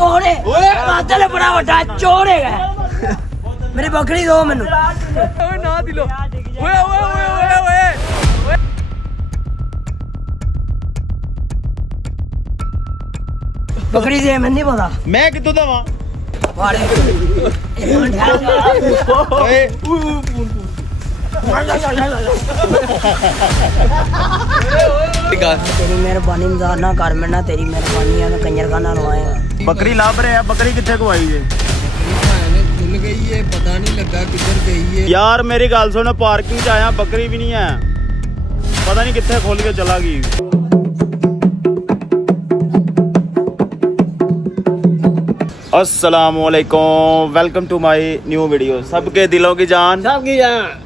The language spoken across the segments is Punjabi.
चोर है कातल है बड़ा बड़ा चोर है मेरी बकरी दो मैनू ओए ना दिलो ओए ओए ओए ओए बकरी दे मैं नहीं पता मैं कितों दवा वाड़े ओए तेरी मेहरबानी मजाक ना कर मैं ना तेरी मेहरबानी है मैं कंजर खाना लवाएगा बकरी लाभ रहे हैं बकरी कितने गवाई है खुल गई है पता नहीं लगा किधर गई है यार मेरी गल सुन पार्किंग च आया बकरी भी नहीं है पता नहीं कितने खोल के चला गई अस्सलामुअलैकुम welcome to my new video सबके दिलों की जान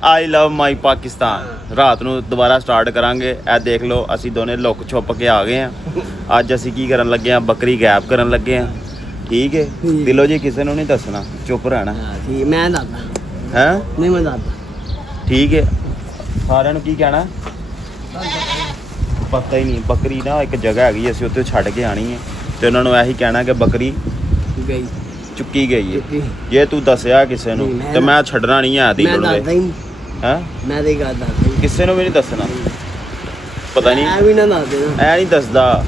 आई लव माई पाकिस्तान रात ਨੂੰ ਦੁਬਾਰਾ ਸਟਾਰਟ ਕਰਾਂਗੇ ਇਹ ਦੇਖ ਲਓ ਅਸੀਂ ਦੋਨੇ ਲੁੱਕ ਛੁਪ ਕੇ ਆ ਗਏ ਆ ਅੱਜ ਅਸੀਂ ਕੀ ਕਰਨ ਲੱਗੇ ਆ ਬੱਕਰੀ ਗੈਪ ਕਰਨ ਲੱਗੇ ਆ ਠੀਕ ਹੈ ਦਿਲੋਂ ਜੀ ਕਿਸੇ ਨੂੰ ਨਹੀਂ ਦੱਸਣਾ ਚੁੱਪ ਰਹਿਣਾ मैं दादा ਹੈ नहीं मैं दादा ਠੀਕ ਹੈ ਸਾਰਿਆਂ ਨੂੰ ਕੀ ਕਹਿਣਾ ਪਤਾ ਹੀ ਨਹੀਂ ਬੱਕਰੀ ਨਾ ਇੱਕ ਜਗ੍ਹਾ ਹੈਗੀ ਅਸੀਂ ਉੱਥੇ ਛੱਡ ਕੇ ਆਣੀ ਹੈ ਤੇ ਉਹਨਾਂ ਨੂੰ ਇਹੀ ਕਹਿਣਾ ਕਿ ਬੱਕਰੀ गई ਚੁੱਕੀ ਗਈ ਹੈ ਜੇ ਤੂੰ ਦੱਸਿਆ ਕਿਸੇ ਨੂੰ ਤੇ ਮੈਂ ਛੱਡਣਾ ਨਹੀਂ ਆ ਦੀ मैं दादा ही ਹੈ मैं दे गा दादा ਕਿਸੇ ਨੂੰ ਵੀ ਨਹੀਂ ਦੱਸਣਾ ਪਤਾ ਨਹੀਂ मैं भी ना दादा ਐ ਨਹੀਂ ਦੱਸਦਾ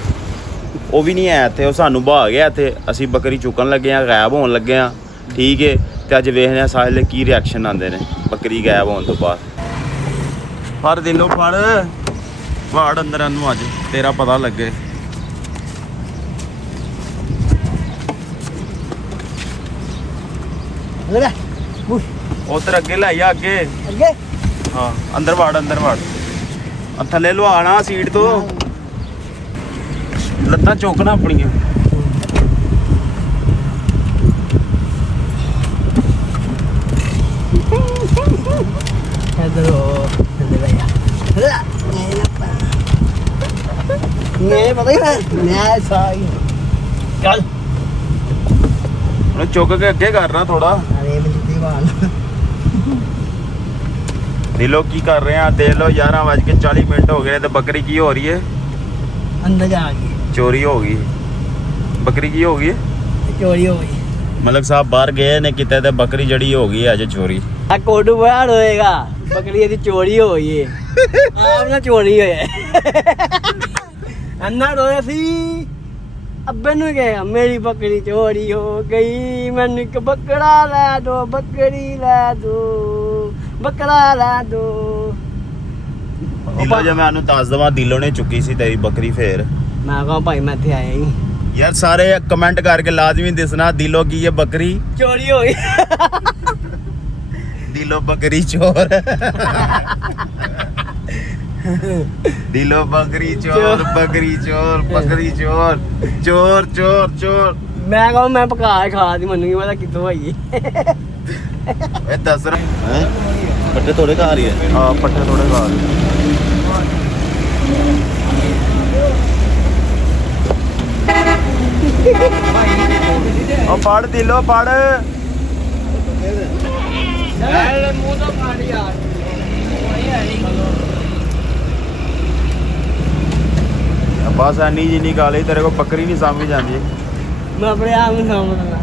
ਉਹ ਵੀ ਨਹੀਂ ਆਇਆ ਇੱਥੇ ਉਹ ਸਾਨੂੰ ਭਾ ਗਿਆ ਇੱਥੇ ਅਸੀਂ ਬੱਕਰੀ ਚੁੱਕਣ ਲੱਗੇ ਆ ਗਾਇਬ ਹੋਣ ਲੱਗੇ ਆ ਠੀਕ ਹੈ ਤੇ ਅੱਜ ਵੇਖਦੇ ਆ ਸਾਹਿਲ ਦੇ ਕੀ ਰਿਐਕਸ਼ਨ ਆਉਂਦੇ ਨੇ ਬੱਕਰੀ ਗਾਇਬ ਹੋਣ ਤੋਂ ਬਾਅਦ ਫੜ ਦਿਲੋਂ ਫੜ ਵਾੜ ਅੰਦਰ ਨੂੰ ਅੱਜ ਤੇਰਾ ਪਤਾ ਲੱਗੇ लगा ਉਧਰ ਅੱਗੇ ਲੈ ਆ ਅੱਗੇ आगे ਹਾਂ ਅੰਦਰ ਵਾੜ ਆ ਥੱਲੇ ਲਵਾਣਾ ਸੀਟ ਤੋਂ ਲੱਤਾਂ ਚੁੱਕਣਾ ਆਪਣੀਆਂ इधर हो इधर भैया मैं पता ही मैं साई चल ਉਹਨੂੰ ਚੁੱਕ ਕੇ ਅੱਗੇ ਕਰਨਾ ਥੋੜਾ अरे मुझे दीवार ਦਿਲੋਂ ਕੀ ਕਰ ਰਹੇ ਆ ਦੇਖ ਲਓ 11:40 ਹੋ ਗਏ ਤੇ ਬੱਕਰੀ ਕੀ ਹੋ ਰਹੀ ਹੈ अंदर जा गई ਚੋਰੀ ਹੋ ਗਈ ਬੱਕਰੀ ਕੀ ਹੋ ਗਈ चोरी हो गई ਮਲਕ ਸਾਹਿਬ ਬਾਹਰ ਗਏ ਨੇ ਕਿਤੇ ਤੇ ਬੱਕਰੀ ਜੜੀ ਹੋ ਗਈ ਅੱਜ ਚੋਰੀ आ कोडू बाहर होएगा बकरी यदि चोरी हो गई है आपने चोरी हो है अन्ना रोया सी अब्बे नु कहेगा मेरी बकरी चोरी हो गई मैंने एक बकरा ला दो बकरी ला दो बकरा ला दो ਦਿਲੋਂ ਜੇ ਮੈਂ ਉਹਨੂੰ ਦੱਸ ਦਵਾਂ ਦਿਲੋਂ ਨੇ ਚੁੱਕੀ ਸੀ ਤੇਰੀ ਬੱਕਰੀ ਫੇਰ मैं कहा भाई मैं थे आया ही ਯਾਰ ਸਾਰੇ ਕਮੈਂਟ ਕਰਕੇ ਲਾਜ਼ਮੀ ਦੱਸਣਾ ਦਿਲੋਂ ਕੀ ਹੈ ਬੱਕਰੀ चोरी हो गई ਦਿਲੋਂ ਬੱਕਰੀ ਚੋਰ ਦਿਲੋਂ ਬੱਕਰੀ ਚੋਰ ਬੱਕਰੀ ਚੋਰ ਬੱਕਰੀ ਚੋਰ ਚੋਰ ਚੋਰ ਚੋਰ मैं कहा मैं पका खा दी मनु की पता कितों आई ਇਹ ਦੱਸ ਰਿਹਾ ਹੈ ਪੱਠੇ ਥੋੜੇ ਖਾ ਰਹੀ ਹੈ ਹਾਂ ਪੱਠੇ ਥੋੜੇ ਖਾ ਰਹੀ ਹੈ ਉਹ ਪੜ ਦਿਲੋਂ ਪੜ बस एनी जी निकाली तेरे को बकरी नहीं समझ आती मैं अपने आप में समझना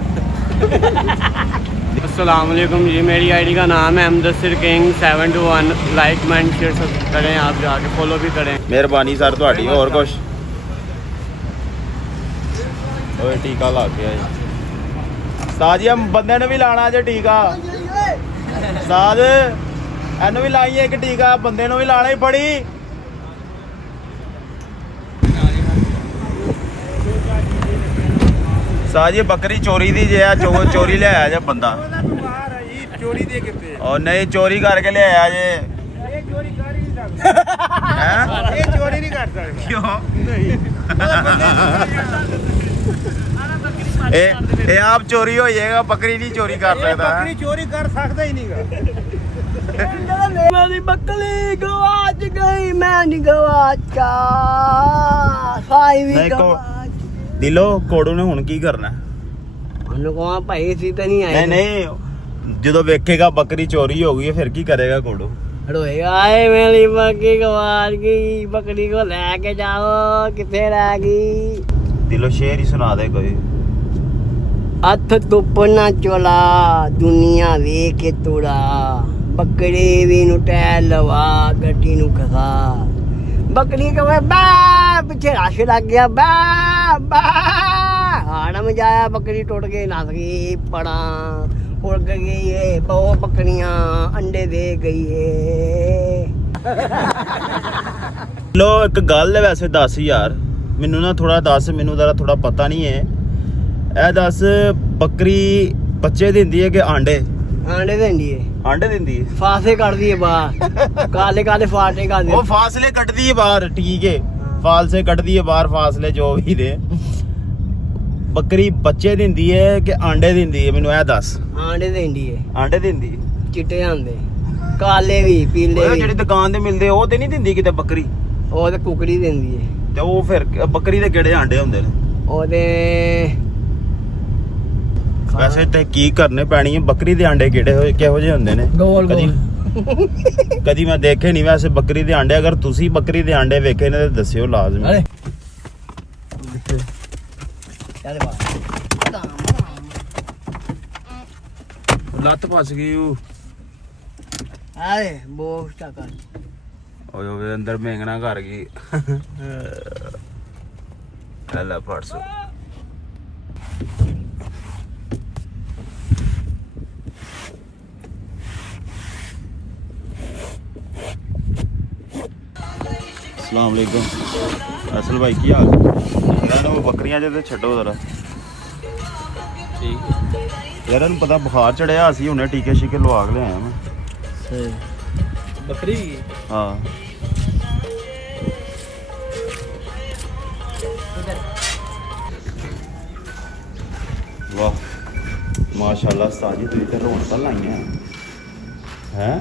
अस्सलाम वालेकुम जी मेरी आईडी का नाम है Mudassir king 721 like comment share सब करें आप जाके फॉलो भी करें मेहरबानी सर ਤੁਹਾਡੀ ਹੋਰ ਕੁਛ ਓਏ ਟੀਕਾ ਲਾ ਕੇ ਆਏ ਸਾਜ ਇਹ ਬੰਦੇ ਨੂੰ ਵੀ ਲਾਣਾ ਜੇ ਟੀਕਾ ਸਾਜ ਇਹਨੂੰ ਵੀ ਲਾਈਏ ਇੱਕ ਟੀਕਾ ਬੰਦੇ ਨੂੰ ਵੀ ਲਾਣਾ ਹੀ ਬੜੀ ਸਾਜ ਇਹ ਬੱਕਰੀ ਚੋਰੀ ਦੀ ਜੇ ਆ ਚੋਰੀ ਲੈ ਆਇਆ ਜੇ ਬੰਦਾ चोरी दे कितने ਉਹ ਨਹੀਂ ਚੋਰੀ ਕਰਕੇ ਲੈ ਆਇਆ ਜੇ ये चोरी कर ही नहीं सकता ਹੈ ये चोरी नहीं कर सकता ਕਿਉਂ नहीं ਇਹ ਆਪ ਚੋਰੀ ਹੋ ਜਾਏਗਾ ਬੱਕਰੀ ਨਹੀਂ ਚੋਰੀ ਕਰ ਸਕਦਾ बकरी चोरी कर सकता ही नहीं मेरी बकरी गवाच गई मैं नहीं गवाचा साई भी नहीं को गवाच ਦਿਲੋਂ ਕੋੜੂ ਨੇ ਹੁਣ ਕੀ ਕਰਨਾ ਉਹਨੂੰ ਕਹਾਂ ਭਾਈ ਸੀ ਤਾਂ ਨਹੀਂ ਆਏ ਨਹੀਂ ਜਦੋਂ ਵੇਖੇਗਾ ਬੱਕਰੀ ਚੋਰੀ ਹੋ ਗਈ ਹੈ ਫਿਰ ਕੀ ਕਰੇਗਾ ਕੋੜੂ रोएगा आए मेरी बकरी गवाच गई बकरी को लेके जाओ किथे रह गई ਦਿਲੋਂ ਸ਼ੇਰ ਹੀ ਸੁਣਾ ਦੇ ਕੋਈ ਹੱਥ ਤੁਪਨਾ ਚੋਲਾ ਦੁਨੀਆ ਵੇਖ ਕੇ ਤੋੜਾ ਬੱਕਰੇ ਵੀ ਨੂੰ ਟੈ ਲਵਾ ਗੱਡੀ ਨੂੰ ਖਸਾ ਬੱਕਰੀ ਕਹੇ ਬਾ ਪਿੱਛੇ ਰਸ਼ ਲੱਗ ਗਿਆ ਬਾ ਬਾ ਹਾੜਾ ਮਜਾਇਆ ਬੱਕਰੀ ਟੁੱਟ ਗਈ ਨਸ ਗਈ ਪੜਾ ਉੜ ਗਈ ਏ ਬਹੁਤ ਬੱਕਰੀਆਂ ਅੰਡੇ ਦੇ ਗਈ ਏ ਲੋ ਇੱਕ ਗੱਲ ਹੈ ਵੈਸੇ ਦੱਸ ਯਾਰ ਮੈਨੂੰ ਨਾ ਥੋੜਾ ਦੱਸ ਮੈਨੂੰ ਜ਼ਰਾ ਥੋੜਾ ਪਤਾ ਨਹੀਂ ਹੈ ਇਹ ਦੱਸ ਬੱਕਰੀ ਬੱਚੇ ਦਿੰਦੀ ਹੈ ਕਿ ਆਂਡੇ ਆਂਡੇ ਦਿੰਦੀ ਏ ਆਂਡੇ ਦਿੰਦੀ ਹੈ ਫਾਸੇ ਕੱਢਦੀ ਏ ਬਾਹਰ ਕਾਲੇ ਕਾਲੇ ਫਾਟੇ ਕੱਢਦੀ ਉਹ ਫਾਸਲੇ ਕੱਢਦੀ ਹੈ ਬਾਹਰ ਠੀਕ ਹੈ ਫਾਸਲੇ ਕੱਢਦੀ ਹੈ ਬਾਹਰ ਫਾਸਲੇ ਜੋ ਵੀ ਨੇ ਬੱਕਰੀ ਬੱਚੇ ਦਿੰਦੀ ਹੈ ਕਿ ਆਂਡੇ ਦਿੰਦੀ ਹੈ ਮੈਨੂੰ ਇਹ ਦੱਸ ਆਂਡੇ ਦਿੰਦੀ ਏ ਆਂਡੇ ਦਿੰਦੀ ਚਿੱਟੇ ਆਂਦੇ ਕਾਲੇ ਵੀ ਪੀਲੇ ਉਹ ਵੀ ਜਿਹੜੀ ਦੁਕਾਨ ਤੇ ਮਿਲਦੇ ਉਹ ਤੇ ਨਹੀਂ ਦਿੰਦੀ ਕਿਤੇ ਬੱਕਰੀ ਉਹ ਤੇ ਕੁਕੜੀ ਦਿੰਦੀ ਏ ਤੇ ਉਹ ਫਿਰ ਬੱਕਰੀ ਦੇ ਕਿਹੜੇ ਆਂਡੇ ਹੁੰਦੇ ਨੇ ਉਹਦੇ ਵੈਸੇ ਤੇ ਕੀ ਕਰਨੇ ਪੈਣੀ ਹੈ ਬੱਕਰੀ ਦੇ ਆਂਡੇ ਕਿਹੋ ਜਿਹੇ ਹੁੰਦੇ ਨੇ ਗੋਲ ਕਦੀ ਗੋਲ ਕਦੀ ਮੈਂ ਦੇਖੇ ਨਹੀਂ ਵੈਸੇ ਬੱਕਰੀ ਦੇ ਆਂਡੇ ਅਗਰ ਤੁਸੀਂ ਬੱਕਰੀ ਦੇ ਆਂਡੇ ਵੇਖੇ ਨੇ ਤਾਂ ਦੱਸਿਓ ਲਾਜ਼ਮੀ ਅਰੇ ਚੱਲ ਬਾ ਲੱਤ ਫਸ ਗਈ ਉਹ ਆਏ ਬੋਸ ਟਾਕਾ ਓਏ ਓਏ ਅੰਦਰ ਮੇਂਗਣਾ ਕਰ ਗਈ ਲੈ ਫੜਸੋ अस्सलाम वालेकुम असल भाई की हाल यार वो बकरियां जे छड्डो जरा ठीक यार ਇਹਨੂੰ ਪਤਾ ਬੁਖਾਰ ਚੜਿਆ ਅਸੀਂ ਹੁਣੇ ਟੀਕੇ ਸ਼ੀਕੇ ਲਵਾ ਕੇ ਲਿਆਇਆ ਮੈਂ ਸਹੀ ਬੱਕਰੀ ਹਾਂ ਵਾਹ ਮਾਸ਼ਾਅੱਲਾ ਸਾਜੀ ਤੁਸੀਂ ਤੇ ਰੌਣਕਾਂ ਲਾਈਆਂ ਹੈ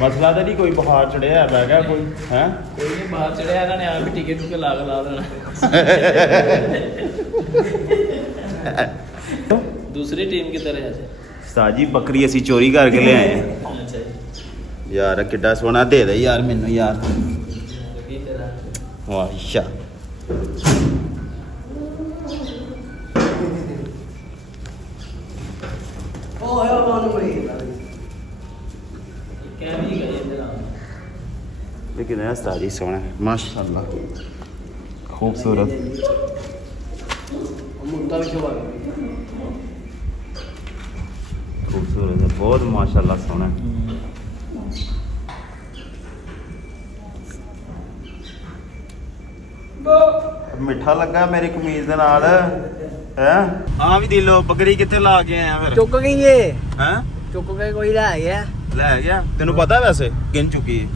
ਮਸਲਾ ਤਾਂ ਨਹੀਂ ਕੋਈ ਬੁਖਾਰ ਚੜਿਆ ਬਹਿ ਗਿਆ ਕੋਈ ਹੈ ਕੋਈ ਨਹੀਂ ਬਾਹਰ ਚੜਿਆ ਇਹਨਾਂ ਨੇ ਆ ਵੀ ਟਿਕੇ ਟੁਕੇ ਲਾ ਦੇਣਾ दूसरी टीम की तरह है ਸਾਜੀ ਬੱਕਰੀ ਅਸੀਂ ਚੋਰੀ ਕਰਕੇ ਲਿਆਏ ਆ अच्छा जी ਯਾਰ ਕਿੱਡਾ ਸੋਹਣਾ ਦੇ ਦੇ ਯਾਰ ਮੈਨੂੰ ਯਾਰ की तरह ਵਾਹ ਅੱਛਾ ਉਹ ਹੈ ਉਹ ਨੂੰ ਬਈ क्या भी गई इधर लेकिन है साजी सोना है माशाल्लाह खूबसूरत ਮੁੰਡਾ ਵੀ ਸ਼ੋਭਾ खूबसूरत है बहुत माशाल्लाह सोना है ਮਿੱਠਾ ਲੱਗਾ ਮੇਰੀ ਕਮੀਜ਼ ਦੇ ਨਾਲ ਹੈ ਆ ਵੀ ਦਿਲੋ ਬੱਕਰੀ ਕਿੱਥੇ ਲਾ ਕੇ ਆਇਆ ਫਿਰ ਚੁੱਕ ਗਈ ਏ ਹੈ ਚੁੱਕ ਕੇ ਕੋਈ ਲੈ ਗਿਆ ਲੈ ਗਿਆ ਤੈਨੂੰ ਪਤਾ ਵੈਸੇ ਗਿਣ ਚੁੱਕੀ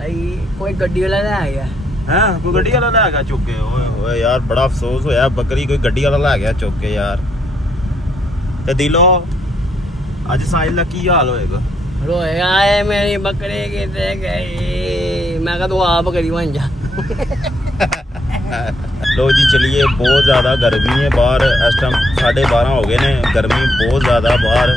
ਆਈ ਕੋਈ ਗੱਡੀ ਵਾਲਾ ਲੈ ਗਿਆ ਹੈ ਕੋਈ ਗੱਡੀ ਵਾਲਾ ਲੈ ਗਿਆ ਚੁੱਕ ਕੇ ਓਏ ਹੋਏ ਯਾਰ ਬੜਾ ਅਫਸੋਸ ਹੋਇਆ ਬੱਕਰੀ ਕੋਈ ਗੱਡੀ ਵਾਲਾ ਲੈ ਗਿਆ ਚੁੱਕ ਕੇ ਯਾਰ ਤੇ ਦਿਲੋ ਅੱਜ ਸਾਹਿਲ ਦਾ ਕੀ ਹਾਲ ਹੋਏਗਾ ਰੋਏਗਾ ਏ ਮੇਰੀ ਬੱਕਰੀ ਕਿਤੇ ਗਈ ਮੈਂ ਕਹਾਂ ਤੂੰ ਆਪ ਕਰੀ ਬਣ ਜਾ लो जी चलिए बहुत ज़्यादा गर्मी है बाहर इस टाइम 12:30 हो गए ने गर्मी बहुत ज़्यादा बाहर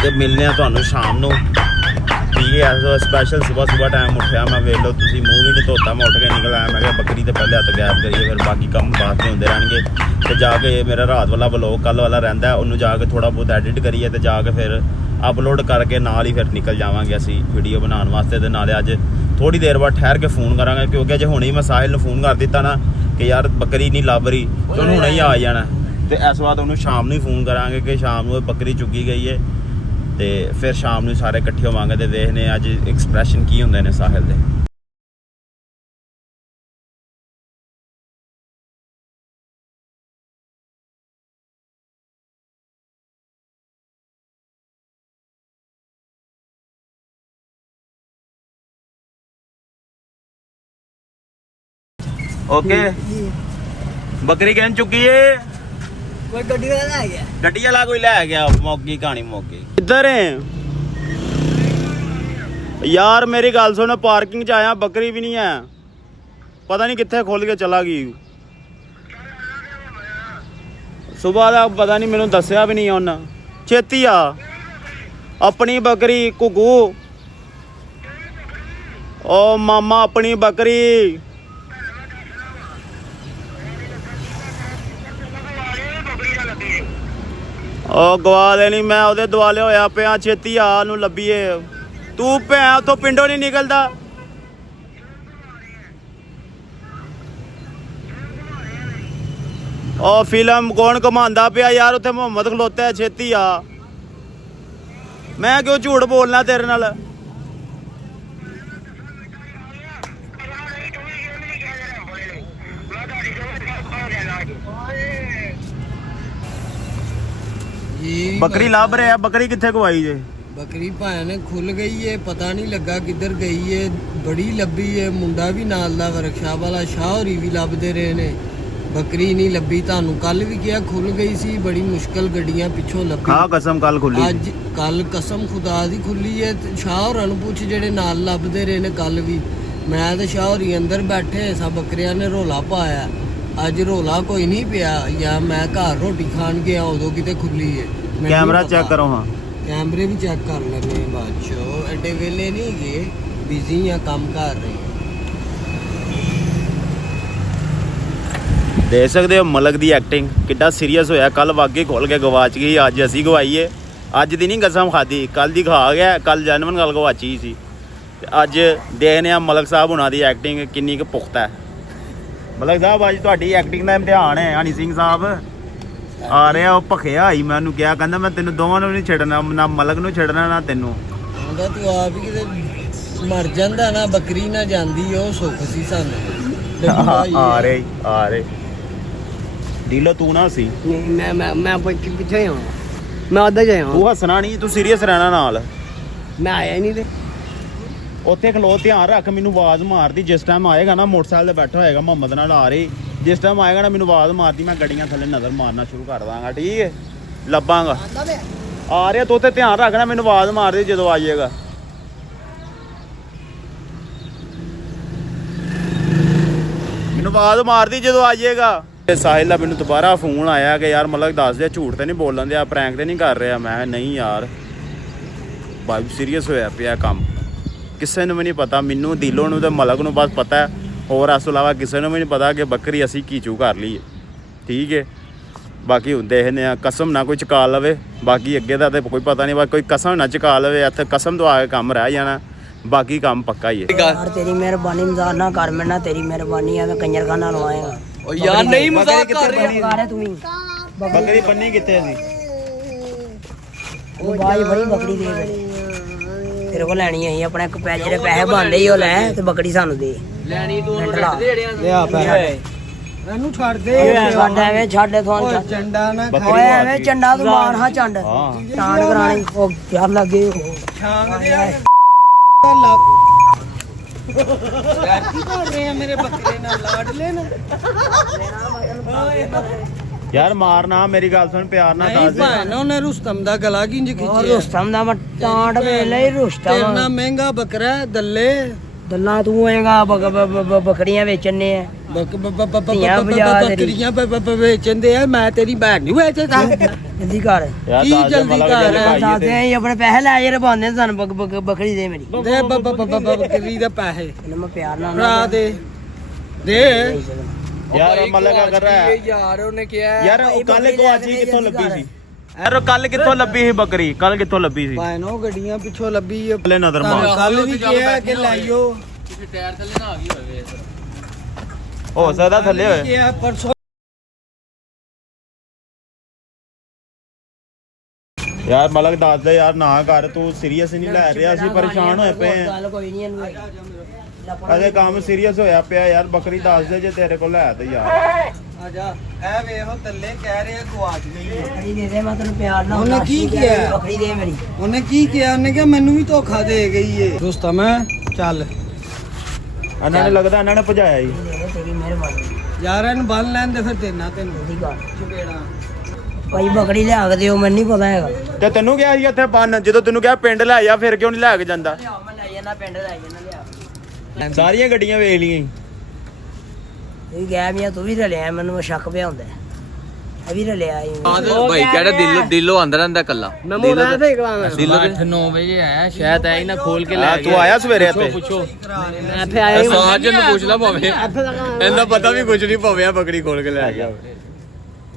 तो मिलने ਤੁਹਾਨੂੰ शाम ਨੂੰ ठीक है ऐसा स्पेशल सुबह टाइम उठा मैं वेख लो तुम मूँह भी नहीं धोता मैं उठ के निकल आया मैं बकरी तो पहले हथ गैप करिए फिर बाकी काम बात होंगे रहने तो जाके मेरा रात वाला ब्लॉग कल वाला रहा उन्होंने जाके थोड़ा बहुत एडिट करिए तो जाके फिर अपलोड करके नाल ही फिर निकल जावांगे असी वीडियो बनाने वास्ते ते नाले अज थोड़ी देर बाद ठहर के फोन करांगे क्योंकि अजे हुणे ही मैं साहिल नूं फोन कर दिता ना कि यार बकरी नहीं लभ रही तो उन्होंने हुणे ही आ जाना तो इस बाद उन्होंने शाम नूं ही फोन करांगे कि शाम नूं बकरी चुकी गई है तो फिर शाम नूं सारे इकट्ठे होवांगे ते देखने अज एक्सप्रैशन की हुंदे ने साहिल दे ओके बकरी कहन चुकी है ਕੋਈ ਗੱਡੀ ਵਾਲਾ ਲੈ ਗਿਆ गड्डी वाला कोई लै गया मौकी कहानी मौकी किधर है यार मेरी गल सुन पार्किंग च आया बकरी भी नहीं है पता नहीं कित्थे खुल के चला गई सुबह का पता नहीं मैनू दसिया भी नहीं उन्हें छेती आ अपनी बकरी घुगू ओ मामा अपनी बकरी ਉਹ ਗਵਾ ਲੈਣੀ ਮੈਂ ਉਹਦੇ ਦੁਆਲੇ ਹੋਇਆ ਪਿਆ ਛੇਤੀ ਆ ਨੂੰ ਲੱਭੀਏ ਤੂੰ ਭੈਂ ਉੱਥੋਂ ਪਿੰਡੋਂ ਨਹੀਂ ਨਿਕਲਦਾ ਉਹ ਫਿਲਮ ਕੌਣ ਘਮਾਉਂਦਾ ਪਿਆ ਯਾਰ ਉੱਥੇ ਮੁਹੰਮਦ ਖਲੋਤਾ ਹੈ ਛੇਤੀ ਆ ਮੈਂ ਕਿਉਂ ਝੂਠ ਬੋਲਣਾ ਤੇਰੇ ਨਾਲ ਬੱਕਰੀ ਲੱਭ ਰਿਹਾ ਬੱਕਰੀ ਕਿੱਥੇ ਗਵਾਈ ਜੇ ਬੱਕਰੀ ਭੈਣ ਖੁੱਲ ਗਈ ਏ ਪਤਾ ਨਹੀਂ ਲੱਗਾ ਕਿੱਧਰ ਗਈ ਏ ਬੜੀ ਲੱਭੀ ਏ ਮੁੰਡਾ ਵੀ ਨਾਲ ਦਾ ਵਰਕਸ਼ਾਪ ਵਾਲਾ ਸ਼ਾਹੌਰੀ ਵੀ ਲੱਭਦੇ ਰਹੇ ਨੇ ਬੱਕਰੀ ਨਹੀਂ ਲੱਭੀ ਤੁਹਾਨੂੰ ਕੱਲ ਵੀ ਕਿਹਾ ਖੁੱਲ ਗਈ ਸੀ ਬੜੀ ਮੁਸ਼ਕਲ ਗੱਡੀਆਂ ਪਿੱਛੋਂ ਲੱਭੀ ਹਾਂ ਕਸਮ ਕੱਲ ਖੁੱਲੀ ਅੱਜ ਕੱਲ ਕਸਮ ਖੁਦਾ ਦੀ ਖੁੱਲੀ ਏ ਤੇ ਸ਼ਾਹੌਰਾਂ ਨੂੰ ਪੁੱਛ ਜਿਹੜੇ ਨਾਲ ਲੱਭਦੇ ਰਹੇ ਨੇ ਕੱਲ ਵੀ ਮੈਂ ਤੇ ਸ਼ਾਹੌਰੀ ਅੰਦਰ ਬੈਠੇ ਸਭ ਬੱਕਰੀਆਂ ਨੇ ਰੋਲਾ ਪਾਇਆ ਅੱਜ ਰੋਲਾ ਕੋਈ ਨਹੀਂ ਪਿਆ ਜਾਂ ਮੈਂ ਘਰ ਰੋਟੀ ਖਾਣ ਗਿਆ ਉਦੋਂ ਕਿਤੇ ਖੁੱਲੀ ਏ ਕੈਮਰਾ ਚੈੱਕ ਕਰੋ ਹਾਂ ਕੈਮਰੇ ਵੀ ਚੈੱਕ ਕਰ ਲੈਣੇ ਬਾਅਦ ਚੋਂ ਐਡੇ ਵੇਲੇ ਨਹੀਂ ਗਏ ਬਿਜ਼ੀ ਆ ਕੰਮ ਕਰ ਰਹੇ ਦੇਖ ਸਕਦੇ ਹੋ ਮਲਕ ਦੀ ਐਕਟਿੰਗ ਕਿੱਡਾ ਸੀਰੀਅਸ ਹੋਇਆ ਕੱਲ ਵਾਗੇ ਖੋਲ ਕੇ ਗਵਾਚ ਗਈ ਅੱਜ ਅਸੀਂ ਗਵਾਈਏ ਅੱਜ ਦੀ ਨਹੀਂ ਕਸਮ ਖਾਦੀ ਕੱਲ ਦੀ ਖਾ ਗਿਆ ਕੱਲ ਜੈਨੂਇਨ ਗੱਲ ਗਵਾਚੀ ਸੀ ਤੇ ਅੱਜ ਦੇਖਦੇ ਆ ਮਲਕ ਸਾਹਿਬ ਹੁਣਾਂ ਦੀ ਐਕਟਿੰਗ ਕਿੰਨੀ ਕੁ ਪੁਖਤਾ ਹੈ ਮਲਕ ਸਾਹਿਬ ਅੱਜ ਤੁਹਾਡੀ ਐਕਟਿੰਗ ਦਾ ਇਮਤਿਹਾਨ ਹੈ ਹਨੀ ਸਿੰਘ ਸਾਹਿਬ ਆ ਰਿਹਾ ਉਹ ਭਖਿਆ ਹੀ ਮੈਨੂੰ ਕਿਹਾ ਕਹਿੰਦਾ ਮੈਂ ਤੈਨੂੰ ਦੋਵਾਂ ਨੂੰ ਨਹੀਂ ਛੱਡਣਾ ਨਾ ਮਲਕ ਨੂੰ ਛੱਡਣਾ ਨਾ ਤੈਨੂੰ ਕਹਿੰਦਾ ਤੂੰ ਆਪ ਹੀ ਕਿਤੇ ਮਰ ਜਾਂਦਾ ਨਾ ਬੱਕਰੀ ਨਾ ਜਾਂਦੀ ਉਹ ਸੁੱਖ ਸੀ ਸਾਨੂੰ ਆ ਰਹੇ ਡੀਲੋ ਤੂੰ ਨਾ ਸੀ ਮੈਂ ਕਿੱਥੇ ਆਵਾਂ ਮੈਂ ਅੱਧਾ ਜਾਇਆ ਤੂੰ ਹੱਸਣਾ ਨਹੀਂ ਤੂੰ ਸੀਰੀਅਸ ਰਹਿਣਾ ਨਾਲ ਮੈਂ ਆਇਆ ਨਹੀਂ ਤੇ ਉੱਥੇ ਖਲੋ ਧਿਆਨ ਰੱਖ ਮੈਨੂੰ ਆਵਾਜ਼ ਮਾਰਦੀ ਜਿਸ ਟਾਈਮ ਆਏਗਾ ਨਾ ਮੋਟਰਸਾਈਕਲ ਤੇ ਬੈਠਾ ਹੋਏਗਾ ਮੁਹੰਮਦ ਨਾਲ ਆ ਰਹੀ ਜਿਸ ਟਾਈਮ ਆਏਗਾ ਨਾ ਮੈਨੂੰ ਆਵਾਜ਼ ਮਾਰਦੀ ਮੈਂ ਗੱਡੀਆਂ ਥੱਲੇ ਨਜ਼ਰ ਮਾਰਨਾ ਸ਼ੁਰੂ ਕਰ ਦਾਂਗਾ ਠੀਕ ਹੈ ਲੱਭਾਂਗਾ ਆ ਰਿਹਾ ਤੂੰ ਉੱਥੇ ਧਿਆਨ ਰੱਖਣਾ ਮੈਨੂੰ ਆਵਾਜ਼ ਮਾਰਦੀ ਜਦੋਂ ਆ ਜਾਏਗਾ ਮੈਨੂੰ ਆਵਾਜ਼ ਮਾਰਦੀ ਜਦੋਂ ਆ ਜਾਏਗਾ ਸਾਹਿਲ ਦਾ ਮੈਨੂੰ ਦੁਬਾਰਾ ਫੋਨ ਆਇਆ ਕਿ ਯਾਰ ਮਤਲਬ ਦੱਸ ਦੇ ਝੂਠ ਤੇ ਨਹੀਂ ਬੋਲਣ ਦਿਆ ਪ੍ਰੈਂਕ ਤੇ ਨਹੀਂ ਕਰ ਰਿਹਾ ਮੈਂ ਨਹੀਂ ਯਾਰ ਬਾਈ ਸੀਰੀਅਸ ਹੋਇਆ ਪਿਆ ਕੰਮ ਕਿਸੇ ਨੂੰ ਵੀ ਨਹੀਂ ਪਤਾ ਮੈਨੂੰ ਦਿਲੋਂ ਨੂੰ ਤੇ ਮਲਕ ਨੂੰ ਬਸ ਪਤਾ ਹੈ ਹੋਰ ਇਸ ਤੋਂ ਇਲਾਵਾ ਕਿਸੇ ਨੂੰ ਵੀ ਨਹੀਂ ਪਤਾ ਕਿ ਬੱਕਰੀ ਅਸੀਂ ਕੀ ਚੂ ਕਰ ਲਈ ਠੀਕ ਹੈ ਬਾਕੀ ਹੁਣ ਦੇਖਦੇ ਆ ਕਸਮ ਨਾ ਕੋਈ ਚੁਕਾ ਲਵੇ ਬਾਕੀ ਅੱਗੇ ਦਾ ਤੇ ਕੋਈ ਪਤਾ ਨਹੀਂ ਬਸ ਕੋਈ ਕਸਮ ਨਾ ਚੁਕਾ ਲਵੇ ਇੱਥੇ ਕਸਮ ਤੋਂ ਆ ਕੇ ਕੰਮ ਰਹਿ ਜਾਣਾ ਬਾਕੀ ਕੰਮ ਪੱਕਾ ਹੀ ਹੈ ਯਾਰ ਤੇਰੀ ਮਿਹਰਬਾਨੀ ਮਜ਼ਾਕ ਨਾ ਕਰ ਮੈਂ ਨਾ ਤੇਰੀ ਮਿਹਰਬਾਨੀ ਆ ਮੈਂ ਕੰਜਰਖਾਨਾ ਲਵਾਏਗਾ ਓ ਯਾਰ ਨਹੀਂ ਮਜ਼ਾਕ ਕਰ ਰਿਹਾ ਤੂੰ ਬੱਕਰੀ ਬੰਨੀ ਕਿੱਥੇ ਸੀ ਉਹ ਬਾਈ ਬੜੀ ਬੱਕਰੀ ਦੇ ਤੇਰੇ ਕੋਲ ਲੈਣੀ ਅਸੀਂ ਆਪਣੇ ਇੱਕ ਪੈਸੇ ਜਿਹੜੇ ਪੈਸੇ ਬਣਦੇ ਹੀ ਉਹ ਲੈ ਤੇ ਬੱਕਰੀ ਸਾਨੂੰ ਦੇ ਲੈਣੀ ਤੂੰ ਉਹਨੂੰ ਦੇੜਿਆ ਲਿਆ ਪੈਸੇ ਇਹਨੂੰ ਛੱਡ ਦੇ ਛੱਡ ਐਵੇਂ ਛੱਡ ਤੁਹਾਨੂੰ ਚੰਡਾ ਨਾ ਓਏ ਐਵੇਂ ਚੰਡਾ ਤੂੰ ਮਾਰ ਹਾਂ ਚੰਡ ਟਾਂਡ ਕਰਾਣੀ ਉਹ ਯਾਰ ਲੱਗੇ ਛਾਂਗ ਦੇ ਯਾਰ ਕੀ ਕਰ ਰਹੇ ਆ ਮੇਰੇ ਬੱਕਰੇ ਨਾਲ ਲਾਡ ਲੈਣਾ ਯਾਰ ਮਾਰਨਾ ਮੇਰੀ ਗੱਲ ਸੁਣ ਪਿਆਰ ਨਾਲ ਦੱਸ ਦੇ ਭਾਣ ਉਹਨੇ ਰੁਸਤਮ ਦਾ ਗਲਾ ਕਿੰਜ ਖਿੱਚਿਆ ਰੁਸਤਮ ਦਾ ਟਾਂਡ ਵੇਲੇ ਰੁਸਤਮ ਤੇਨਾ ਮਹਿੰਗਾ ਬੱਕਰਾ ਦੱਲੇ ਦੱਲਾ ਤੂੰ ਹੋਏਗਾ ਬੱਕਰੀਆਂ ਵੇਚਣੇ ਆ ਬੱਕਰੀਆਂ ਵੇਚਦੇ ਆ ਮੈਂ ਤੇਰੀ ਭੈਣ ਨਹੀਂ ਵੇਚਦਾ ਜਲਦੀ ਕਰ ਕੀ ਜਲਦੀ ਕਰ ਦੱਸਦੇ ਆਂ ਆਪਣੇ ਪੈਸੇ ਲੈ ਜੇ ਰਬਾਉਂਦੇ ਸਾਨੂੰ ਬੱਕਰੀ ਦੇ ਮੇਰੀ ਦੇ ਬੱਕਰੀ ਦੇ ਪੈਸੇ ਮੈਂ ਪਿਆਰ ਨਾਲ ਭਰਾ ਦੇ ਯਾਰ ਮਲਕ ਆ ਕਰ ਰਿਹਾ ਯਾਰ ਉਹਨੇ ਕਿਹਾ ਯਾਰ ਉਹ ਕੱਲ ਗਵਾਚੀ ਕਿੱਥੋਂ ਲੱਭੀ ਸੀ ਯਾਰ ਕੱਲ ਕਿੱਥੋਂ ਲੱਭੀ ਸੀ ਬੱਕਰੀ ਕੱਲ ਕਿੱਥੋਂ ਲੱਭੀ ਸੀ ਭਾਣੋ ਗੱਡੀਆਂ ਪਿੱਛੋਂ ਲੱਭੀ ਥੱਲੇ ਨਜ਼ਰ ਮਾਰ ਕੱਲ ਵੀ ਕਿਹਾ ਕਿ ਲਾਈਓ ਕਿਸੇ ਟਾਇਰ ਥੱਲੇ ਨਾ ਆ ਗਈ ਹੋਵੇ ਹੋ ਸਕਦਾ ਥੱਲੇ ਹੋਏ ਕਿਹਾ ਪਰਸੋਂ ਯਾਰ ਮਲਕ ਦੱਸ ਦੇ ਯਾਰ ਨਾ ਕਰ ਤੂੰ ਸੀਰੀਅਸ ਨਹੀਂ ਲੈ ਰਿਹਾ ਅਸੀਂ ਪਰੇਸ਼ਾਨ ਹੋਏ ਪਏ ਆ ਗੱਲ ਕੋਈ ਨਹੀਂ ਇਹਨੂੰ ਅਜੇ ਕੰਮ ਸੀਰੀਅਸ ਹੋਇਆ ਪਿਆ ਯਾਰ ਬੱਕਰੀ ਦੱਸ ਦੇ ਜੇ ਤੇਰੇ ਕੋਲ ਹੈ ਤੇ ਯਾਰ ਆ ਜਾ ਇਹ ਵੇਖੋ ਥੱਲੇ ਕਹਿ ਰਿਹਾ ਗਵਾਚ ਗਈ ਹੈ ਬੱਕਰੀ ਦੇ ਦੇ ਮੈਂ ਤੈਨੂੰ ਪਿਆਰ ਨਾਲ ਉਹਨੇ ਕੀ ਕਿਹਾ ਬੱਕਰੀ ਦੇ ਮੇਰੀ ਉਹਨੇ ਕੀ ਕਿਹਾ ਉਹਨੇ ਕਿਹਾ ਮੈਨੂੰ ਵੀ ਧੋਖਾ ਦੇ ਗਈ ਏ ਦੋਸਤਾਂ ਮੈਂ ਚੱਲ ਇਹਨਾਂ ਨੇ ਲੱਗਦਾ ਇਹਨਾਂ ਨੇ ਭਜਾਇਆ ਹੀ ਤੇਰੀ ਮਿਹਰਬਾਨੀ ਯਾਰ ਇਹਨੂੰ ਬੰਨ ਲੈਣ ਦੇ ਫਿਰ ਦੇਣਾ ਤੈਨੂੰ ਠੀਕ ਆ ਚਪੇੜਾ ਭਾਈ ਬੱਕਰੀ ਲਿਆ ਕੇ ਦਿਓ ਮੈਨੂੰ ਨਹੀਂ ਪਤਾ ਹੈਗਾ ਤੇ ਤੈਨੂੰ ਕਿਹਾ ਸੀ ਇੱਥੇ ਬੰਨ ਜਦੋਂ ਤੈਨੂੰ ਕਿਹਾ ਪਿੰਡ ਲੈ ਜਾ ਫਿਰ ਕਿਉਂ ਨਹੀਂ ਲੈ ਕੇ ਜਾਂਦਾ ਮੈਂ ਲੈ ਜਾਣਾ ਪਿੰਡ ਲੈ ਜਾਣਾ ਲਿਆ ਸਾਰੀਆਂ ਗੱਡੀਆਂ ਵੇਖ ਲਈਆਂ ਇਹ ਗਿਆ ਮੀਆਂ ਤੂੰ ਵੀ ਰਲਿਆ ਮੈਨੂੰ ਸ਼ੱਕ ਪਿਆ ਹੁੰਦਾ ਇਹ ਵੀ ਰਲਿਆ ਭਾਈ ਕਿਹੜਾ ਦਿਲੋਂ ਅੰਦਰ ਆਂਦਾ ਕੱਲਾ ਮੈਂ ਮੋੜਾ ਤੇ ਕਰਾਵਾਂ ਦਿਲੋਂ 9 ਵਜੇ ਆਇਆ ਸ਼ਾਇਦ ਐ ਨਾ ਖੋਲ ਕੇ ਲੈ ਤੂੰ ਆਇਆ ਸਵੇਰੇ ਇੱਥੇ ਪੁੱਛੋ ਐਫ ਆਇਆ ਸਾਜਨ ਨੂੰ ਪੁੱਛ ਲਾ ਭਾਵੇਂ ਇਹਦਾ ਪਤਾ ਵੀ ਕੁਝ ਨਹੀਂ ਭਾਵੇਂ ਬੱਕਰੀ ਖੋਲ ਕੇ ਲੈ ਗਿਆ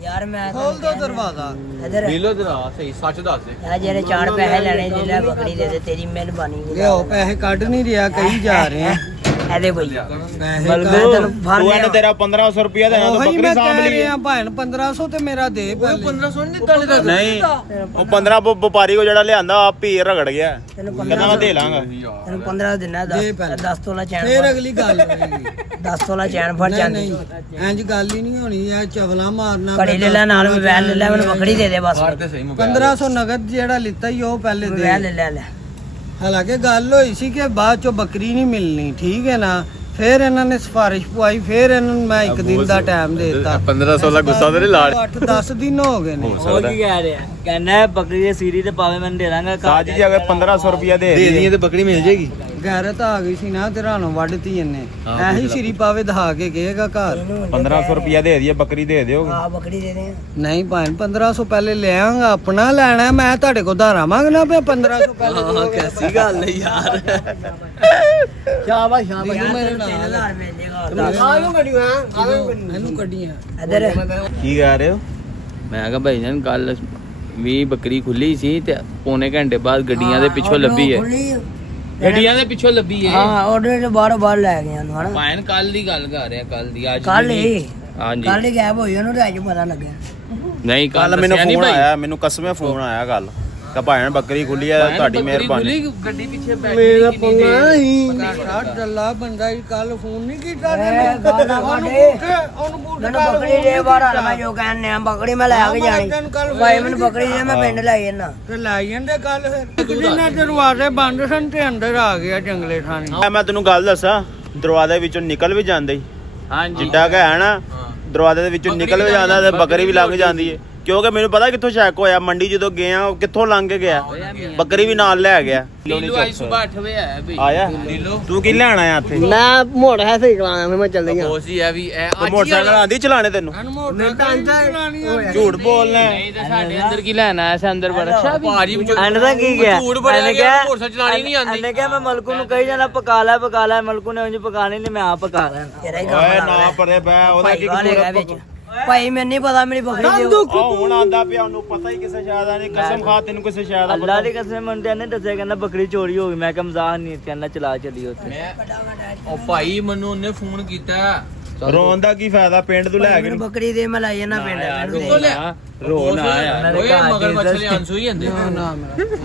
ਯਾਰ ਮੈਂ ਖੋਲ ਦੋ ਦਰਵਾਜ਼ਾ। ਇਧਰ ਲੀਲੋ ਜਰਾ ਸਹੀ ਸੱਚ ਦੱਸ ਦੇ ਆ ਜਿਹੜੇ 4 ਪੈਸੇ ਲੈਣੇ ਲੈ ਲੈ ਬੱਕਰੀ ਦੇ ਦੇ ਤੇਰੀ ਮਿਹਰਬਾਨੀ ਲਿਓ ਪੈਸੇ ਕੱਢ ਨਹੀਂ ਰਿਹਾ ਕਹੀ ਜਾ ਰਹੇ ਆ ਇਹਦੇ ਕੋਈ ਪੈਸੇ ਤੈਨੂੰ ਫੜ ਤੂੰ ਲਿਆ ਇਹਨੂੰ ਤੇਰਾ 1500 ਰੁਪਿਆ ਦੇਣਾ ਤੂੰ ਉਹੀ ਬੱਕਰੀ ਮੈਂ ਸਾਂਭ ਕਹਿ ਲਈ ਰਿਹਾ ਭੈਣ 1500 ਤੇ ਮੇਰਾ ਦੇ ਪਹਿਲੇ 1500 ਨਹੀਂ ਦਿੱਤਾ ਨਹੀਂ ਉਹ 15 ਵਪਾਰੀ ਕੋ ਜਿਹੜਾ ਲਿਆਂਦਾ ਆਪ ਹੀ ਰਗੜ ਗਿਆ ਤੈਨੂੰ ਕਹਿੰਦਾ ਮੈਂ ਦੇ ਲਾਂਗਾ ਤੈਨੂੰ 15 ਦਿਨਾਂ ਦੇ ਪਹਿਲੇ। 10 ਤੋਲਾ ਚੈਨ ਫੇਰ ਅਗਲੀ ਗੱਲ ਹੋਏਗੀ। 10 ਤੋਲਾ ਚੈਨ ਫੜ ਜਾਂਦੀ ਨਹੀਂ ਇੰਜ ਗੱਲ ਹੀ ਨਹੀਂ ਹੋਣੀ ਆ ਚਵਲਾ ਮਾਰਨਾ ਘੜੀ ਲੈ ਲੈ ਨਾਲ ਮੋਬਾਈਲ ਲੈ ਲੈ ਮੈਨੂੰ ਬੱਕਰੀ ਦੇ ਦੇ ਬਸ ਤੇ ਸਹੀ 1500 ਨਗਦ ਜਿਹੜਾ ਲਿੱਤਾ ਹੀ ਉਹ ਪਹਿਲੇ ਦੇ ਮੋਬਾਈਲ ਲੈ ਲੈ ਹਾਲਾਂਕਿ ਗੱਲ ਹੋਈ ਸੀ ਕਿ ਬਾਅਦ ਚੋਂ ਬੱਕਰੀ ਨਹੀਂ ਮਿਲਣੀ ਠੀਕ ਹੈ ਨਾ ਫਿਰ ਇਹਨਾਂ ਨੇ ਸਿਫਾਰਿਸ਼ ਪਵਾਈ ਫਿਰ ਇਹਨਾਂ ਨੂੰ ਮੈਂ ਇੱਕ ਦਿਨ ਦਾ ਟਾਈਮ ਦੇ ਦਿੱਤਾ 1500 ਦਾ ਗੁੱਸਾ ਤੇ ਨਹੀਂ ਲਾੜ 8-10 ਦਿਨ ਹੋ ਗਏ ਨੇ ਉਹ ਕੀ ਕਹਿ ਰਿਹਾ ਕਹਿੰਦਾ ਬੱਕਰੀ ਦੀ ਸੀਰੀ ਤੇ ਪਾਵੇ ਮੈਂ ਦੇ ਦਾਂਗਾ ਸਾਜੀ ਜੀ ਅਗਰ 1500 ਰੁਪਿਆ ਦੇ ਦਈਏ ਤੇ ਬੱਕਰੀ ਮਿਲ ਜੇਗੀ ਗੈਰਤ ਆ ਗਈ ਸੀ ਨਾ ਤੇ ਰਾਣੋਂ ਵੱਢਤੀ ਇਹਨੇ ਐਹੀ ਸ਼੍ਰੀ ਪਾਵੇ ਦਹਾ ਕੇ ਕਹੇਗਾ ਘਰ 1500 ਰੁਪਿਆ ਦੇ ਦਈਏ ਬੱਕਰੀ ਦੇ ਦਿਓਗੇ ਆ ਬੱਕਰੀ ਦੇ ਦੇ ਨਹੀਂ ਭਾਵੇਂ 1500 ਪਹਿਲੇ ਲੈ ਆਂਗਾ ਆਪਣਾ ਲੈਣਾ ਮੈਂ ਤੁਹਾਡੇ ਕੋਲ ਧਾਰਾ ਮੰਗਣਾ ਪਿਆ 1500 ਪਹਿਲੇ ਕੈਸੀ ਗੱਲ ਹੈ ਯਾਰ ਸ਼ਾਬਾਸ਼ ਮੈਨੂੰ ਮੇਰੇ ਨਾਲ 3000 ਮਿਲ ਜੇਗਾ ਆਲੂ ਕੜੀਆਂ ਇਹਨੂੰ ਕੱਢੀਆਂ ਇਧਰ ਕੀ ਕਹਿ ਰਹੇ ਹੋ ਮੈਂ ਕਿਹਾ ਭਾਈ ਜਾਨ ਕੱਲ ਵੀ ਬੱਕਰੀ ਖੁੱਲੀ ਸੀ ਤੇ ਪੌਣੇ ਘੰਟੇ ਬਾਅਦ ਗੱਡੀਆਂ ਦੇ ਪਿੱਛੋਂ ਲੱਭੀ ਹੈ ਗੱਡੀਆਂ ਦੇ ਪਿੱਛੋਂ ਲੱਭੀ ਹੈ ਹਾਂ ਆਰਡਰ ਤੇ ਬਾਹਰੋਂ ਬਾਹਰ ਲੈ ਗਏ ਹਨ ਹਨਾ ਭਾਈ ਕੱਲ ਦੀ ਗੱਲ ਕਰ ਰਿਹਾ ਕੱਲ ਦੀ ਅੱਜ ਕੱਲ ਹੀ ਹਾਂਜੀ ਕੱਲ ਹੀ ਗਾਇਬ ਹੋਈ ਉਹਨੂੰ ਤੇ ਅੱਜ ਪਤਾ ਲੱਗਿਆ ਨਹੀਂ ਕੱਲ ਮੈਨੂੰ ਫੋਨ ਆਇਆ ਮੈਨੂੰ ਕਸਮੇ ਫੋਨ ਆਇਆ ਕੱਲ ਕਿ ਭਾਣ ਬੱਕਰੀ ਖੁੱਲੀ ਆ ਤੁਹਾਡੀ ਮਿਹਰਬਾਨੀ ਗੱਡੀ ਪਿੱਛੇ ਬੈਠ ਮੇਰਾ ਪੰਗਾ ਹੀ ਡੱਲਾ ਬੰਦਾ ਹੀ ਕੱਲ ਫੋਨ ਨਹੀਂ ਕੀਤਾ ਗਾਲਾਂ ਕੱਢੇ ਮੈਨੂੰ ਬੱਕਰੀ ਦੇ ਬਾਹਰ ਆ ਮੈਂ ਜੋ ਕਹਿੰਨੇ ਆ ਬੱਕਰੀ ਮੈਂ ਲੈ ਕੇ ਜਾਣੀ ਭਾਈ ਮੈਨੂੰ ਬੱਕਰੀ ਦੇ ਮੈਂ ਪਿੰਡ ਲੈ ਜਾਣਾ ਤੇ ਲੈ ਜਾਂਦੇ ਕੱਲ ਫਿਰ ਇੱਕ ਦਿਨ ਇਹ ਦਰਵਾਜ਼ੇ ਬੰਦ ਸਨ ਤੇ ਅੰਦਰ ਆ ਗਿਆ ਜੰਗਲੇ ਥਾਣੀ ਮੈਂ ਤੈਨੂੰ ਗੱਲ ਦੱਸਾਂ ਦਰਵਾਜ਼ੇ ਵਿੱਚੋਂ ਨਿਕਲ ਵੀ ਜਾਂਦੇ ਹਾਂਜੀ ਜਿੱਦਾਂ ਕਿ ਹੈ ਨਾ ਦਰਵਾਜ਼ੇ ਦੇ ਵਿੱਚੋਂ ਨਿਕਲ ਵੀ ਜਾਂਦਾ ਤੇ ਬੱਕਰੀ ਵੀ ਲੰਘ ਜਾਂਦੀ ਹੈ ਕਿਉਂਕਿ ਮੈਨੂੰ ਪਤਾ ਕਿੱਥੋਂ ਸ਼ੱਕ ਹੋਇਆ ਮੰਡੀ ਜਦੋਂ ਗਏ ਆ ਕਿੱਥੋਂ ਲੰਘ ਕੇ ਗਿਆ ਬੱਕਰੀ ਵੀ ਨਾਲ ਲੈ ਗਿਆ ਲੀਲੂ ਅੱਜ ਸਵੇਰ 8 ਵਜੇ ਆਇਆ ਬਈ ਆਇਆ ਤੂੰ ਕੀ ਲੈਣ ਆਇਆ ਇੱਥੇ ਮੈਂ ਮੋੜ ਹੈ ਸਹੀ ਕਲਾਇਆ ਮੈਂ ਚੱਲ ਗਿਆ ਬੋਸੀ ਆ ਵੀ ਇਹ ਤੇ ਮੋਟਰਸਾਈਕਲ ਆਂਦੀ ਚਲਾਣੇ ਤੈਨੂੰ ਝੂਠ ਬੋਲਣਾ ਹੈ। ਨਹੀਂ ਤੇ ਸਾਡੇ ਅੰਦਰ ਕੀ ਲੈਣਾ ਐ ਅੰਦਰ ਬੜਾ ਭਾਜੀ ਐਂਡ ਦਾ ਕੀ ਗਿਆ ਝੂਠ ਬੜਿਆ ਗਿਆ ਮੋਟਰਸਾਈਕਲ ਚਲਾਣੀ ਨਹੀਂ ਆਉਂਦੀ ਇਹਨੇ ਕਿਹਾ ਮੈਂ ਮਲਕੂ ਨੂੰ ਕਹੀ ਜਾਣਾ ਪਕਾ ਲੈ ਮਲਕੂ ਨੇ ਉਂਝ ਪਕਾਣੀ ਨਹੀਂ ਮੈਂ ਆਪ ਪਕਾ ਲੈਣਾ ਤੇਰਾ ਹੀ ਓਏ ਕੰਮ ਨਾ ਪਰੇ ਬੈ ਉਹਦਾ ਕੀ ਕਸੂਰ ਭਾਈ ਮੈਨੂੰ ਨਹੀਂ ਪਤਾ ਮੇਰੀ ਬੱਕਰੀ ਦੀ ਉਹ ਹੁਣ ਆਂਦਾ ਪਿਆ ਉਹਨੂੰ ਪਤਾ ਹੀ ਕਿਸੇ ਸ਼ਾਇਦ ਆ ਨਹੀਂ ਕਸਮ ਖਾ ਤੈਨੂੰ ਕਿਸੇ ਸ਼ਾਇਦ ਦਾ ਅੱਲਾ ਦੀ ਕਸਮ ਮੰਨਦੇ ਨੇ ਦੱਸਿਆ ਕਹਿੰਦਾ ਬੱਕਰੀ ਚੋਰੀ ਹੋ ਗਈ ਮੈਂ ਕਿਹਾ ਮਜ਼ਾਕ ਨਹੀਂ ਕਹਿੰਦਾ ਚਲਾ ਚੱਲੀ ਉੱਥੇ ਉਹ ਭਾਈ ਮੈਨੂੰ ਉਹਨੇ ਫੋਨ ਕੀਤਾ ਰੋਣ ਦਾ ਕੀ ਫਾਇਦਾ ਪਿੰਡ ਤੋਂ ਲੈ ਕੇ ਮੈਨੂੰ ਬੱਕਰੀ ਦੇ ਮੈਂ ਲੈ ਜਾਣਾ ਪਿੰਡ ਮੈਨੂੰ ਦੇ ਰੋ ਨਾ ਯਾਰ ਓਏ ਮਗਰ ਮੱਛਲੀ ਆਂਸੂ ਹੀ ਹੁੰਦੇ